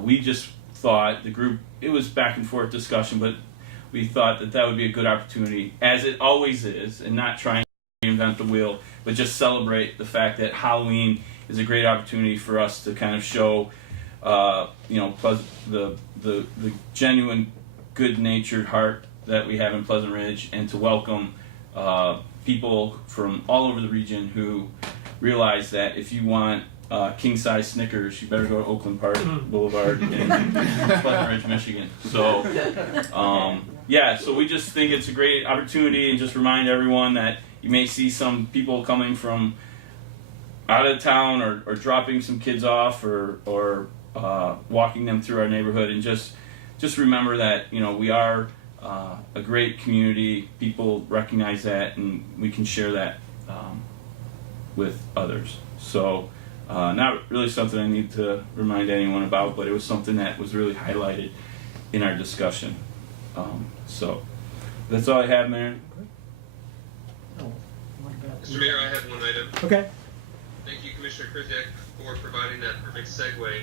We just thought, the group, it was back and forth discussion, but we thought that would be a good opportunity, as it always is, and not trying to reinvent the wheel, but just celebrate the fact that Halloween is a great opportunity for us to kind of show, the genuine, good-natured heart that we have in Pleasant Ridge, and to welcome people from all over the region who realize that if you want king-size Snickers, you better go to Oakland Park Boulevard in Pleasant Ridge, Michigan. So, so we just think it's a great opportunity, and just remind everyone that you may see some people coming from out of town, or dropping some kids off, or walking them through our neighborhood, and just remember that we are a great community. People recognize that, and we can share that with others. So, not really something I need to remind anyone about, but it was something that was really highlighted in our discussion. So that's all I have, Mayor. Mr. Mayor, I have one item. Okay. Thank you, Commissioner Krzyzak, for providing that perfect segue.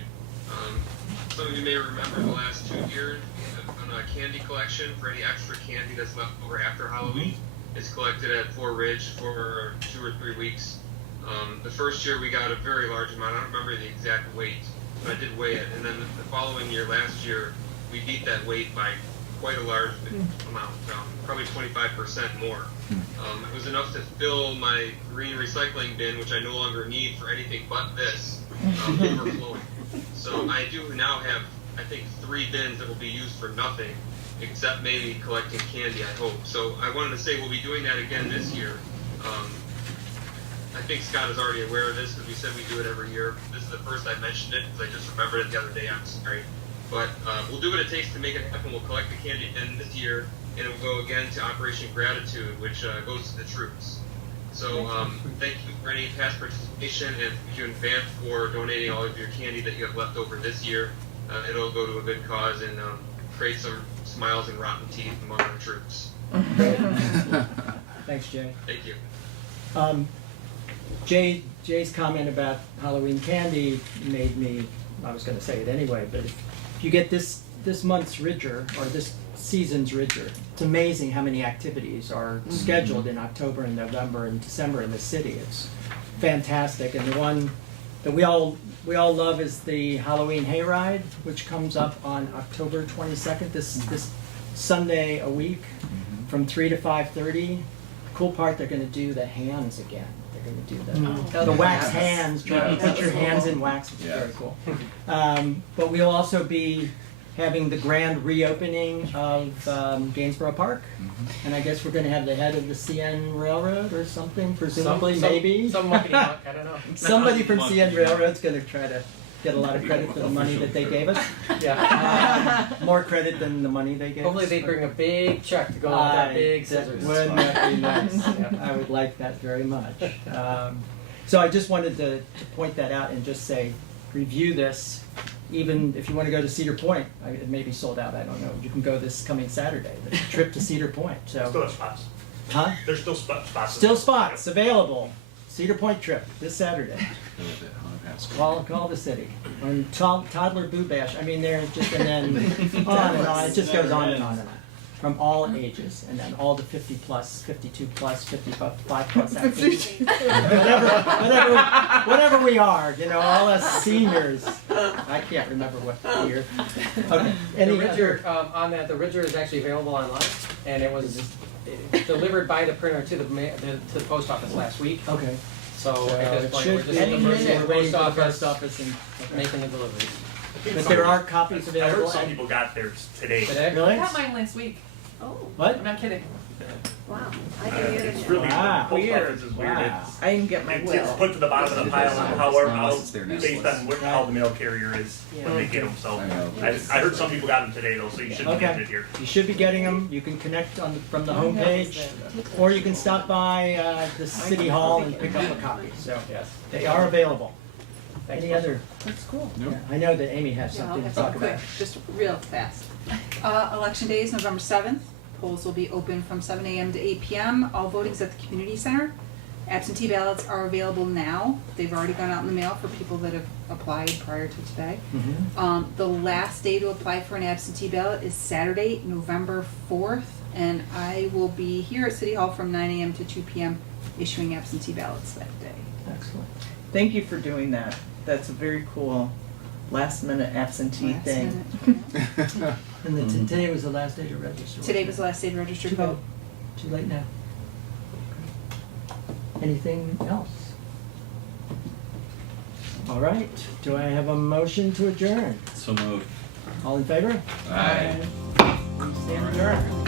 Some of you may remember the last 2 years on a candy collection for any extra candy that's left over after Halloween. It's collected at Fort Ridge for 2 or 3 weeks. The first year we got a very large amount. I don't remember the exact weight, but I did weigh it. And then the following year, last year, we beat that weight by quite a large amount, probably 25% more. It was enough to fill my green recycling bin, which I no longer need for anything but this, overflowing. So I do now have, I think, 3 bins that will be used for nothing, except maybe collecting candy, I hope. So I wanted to say we'll be doing that again this year. I think Scott is already aware of this, because we said we do it every year. This is the first I mentioned it, because I just remembered it the other day. I'm sorry. But we'll do what it takes to make it happen. We'll collect the candy bin this year, and it will go again to Operation Gratitude, which goes to the troops. So thank you for any past participation, and thank you in advance for donating all of your candy that you have left over this year. It'll go to a good cause and create some smiles and rotten teeth among our troops. Thanks, Jay. Thank you. Jay's comment about Halloween candy made me, I was going to say it anyway, but if you get this month's Ridger, or this season's Ridger, it's amazing how many activities are scheduled in October and November and December in the city. It's fantastic. And the one that we all love is the Halloween Hayride, which comes up on October 22nd, this Sunday a week, from 3 to 5:30. Cool part, they're going to do the hands again. They're going to do the wax hands. Try to put your hands in wax. It's very cool. But we'll also be having the grand reopening of Gainsborough Park. And I guess we're going to have the head of the CN Railroad or something, presumably, maybe. Some monkey monk, I don't know. Somebody from CN Railroad's going to try to get a lot of credit for the money that they gave us. Yeah. More credit than the money they gave Hopefully us. they bring a big check to go with that big scissors. Wouldn't that be nice? I would like that very much. So I just wanted to point that out and just say, review this. Even if you want to go to Cedar Point, it may be sold out, I don't know. You can go this coming Saturday, the trip to Cedar Point. So, Still have spots. huh? There's still spots. Still spots available. Cedar Point trip this Saturday. Call the city. And toddler boo bash. I mean, there's just, and then on and on. It just goes on and on and on. From all ages, and then all the 50 plus, 52 plus, 55 plus activities. whatever we are, you know, all us seniors. I can't remember what year. Okay. The Ridger, on that, the Ridger is actually available online, and it was delivered by the printer to the post office last week. Okay. So at this point, we're just Any in the minute, we're waiting for the post post office and making the deliveries. But there are copies I available. heard some people got theirs today. Really? I got mine last week. Oh, What? I'm not kidding. wow. I didn't get it. It's really Wow. post office is weird. Wow. I didn't get my It's put to the bottom of the pile, however, based on Netflix. how the mail carrier is when they get them. So I heard some people got them today though, so you shouldn't be getting it here. You should be getting them. You can connect from the homepage, or you can stop by the city hall and pick up a copy. So Yes. they are available. Any other? That's cool. Yeah, I know that Amy has Yeah, I'll something to have talk something about. quick, just real fast. Election day is November 7th. Polls will be open from 7 a.m. to 8 p.m. All voting's at the community center. Absentee ballots are available now. They've already gone out in the mail for people that have applied prior to today. The last day to apply for an absentee ballot is Saturday, November 4th, and I will be here at City Hall from 9 a.m. to 2 p.m. issuing absentee ballots that day. Excellent. Thank you for doing that. That's a very cool last minute absentee Last thing. minute. And today was the last day to register. Today was the last day to register to Too bad. vote. Too late now. Anything else? All right. Do I have a motion to adjourn? So moved. All in favor? Aye. Stand adjourned.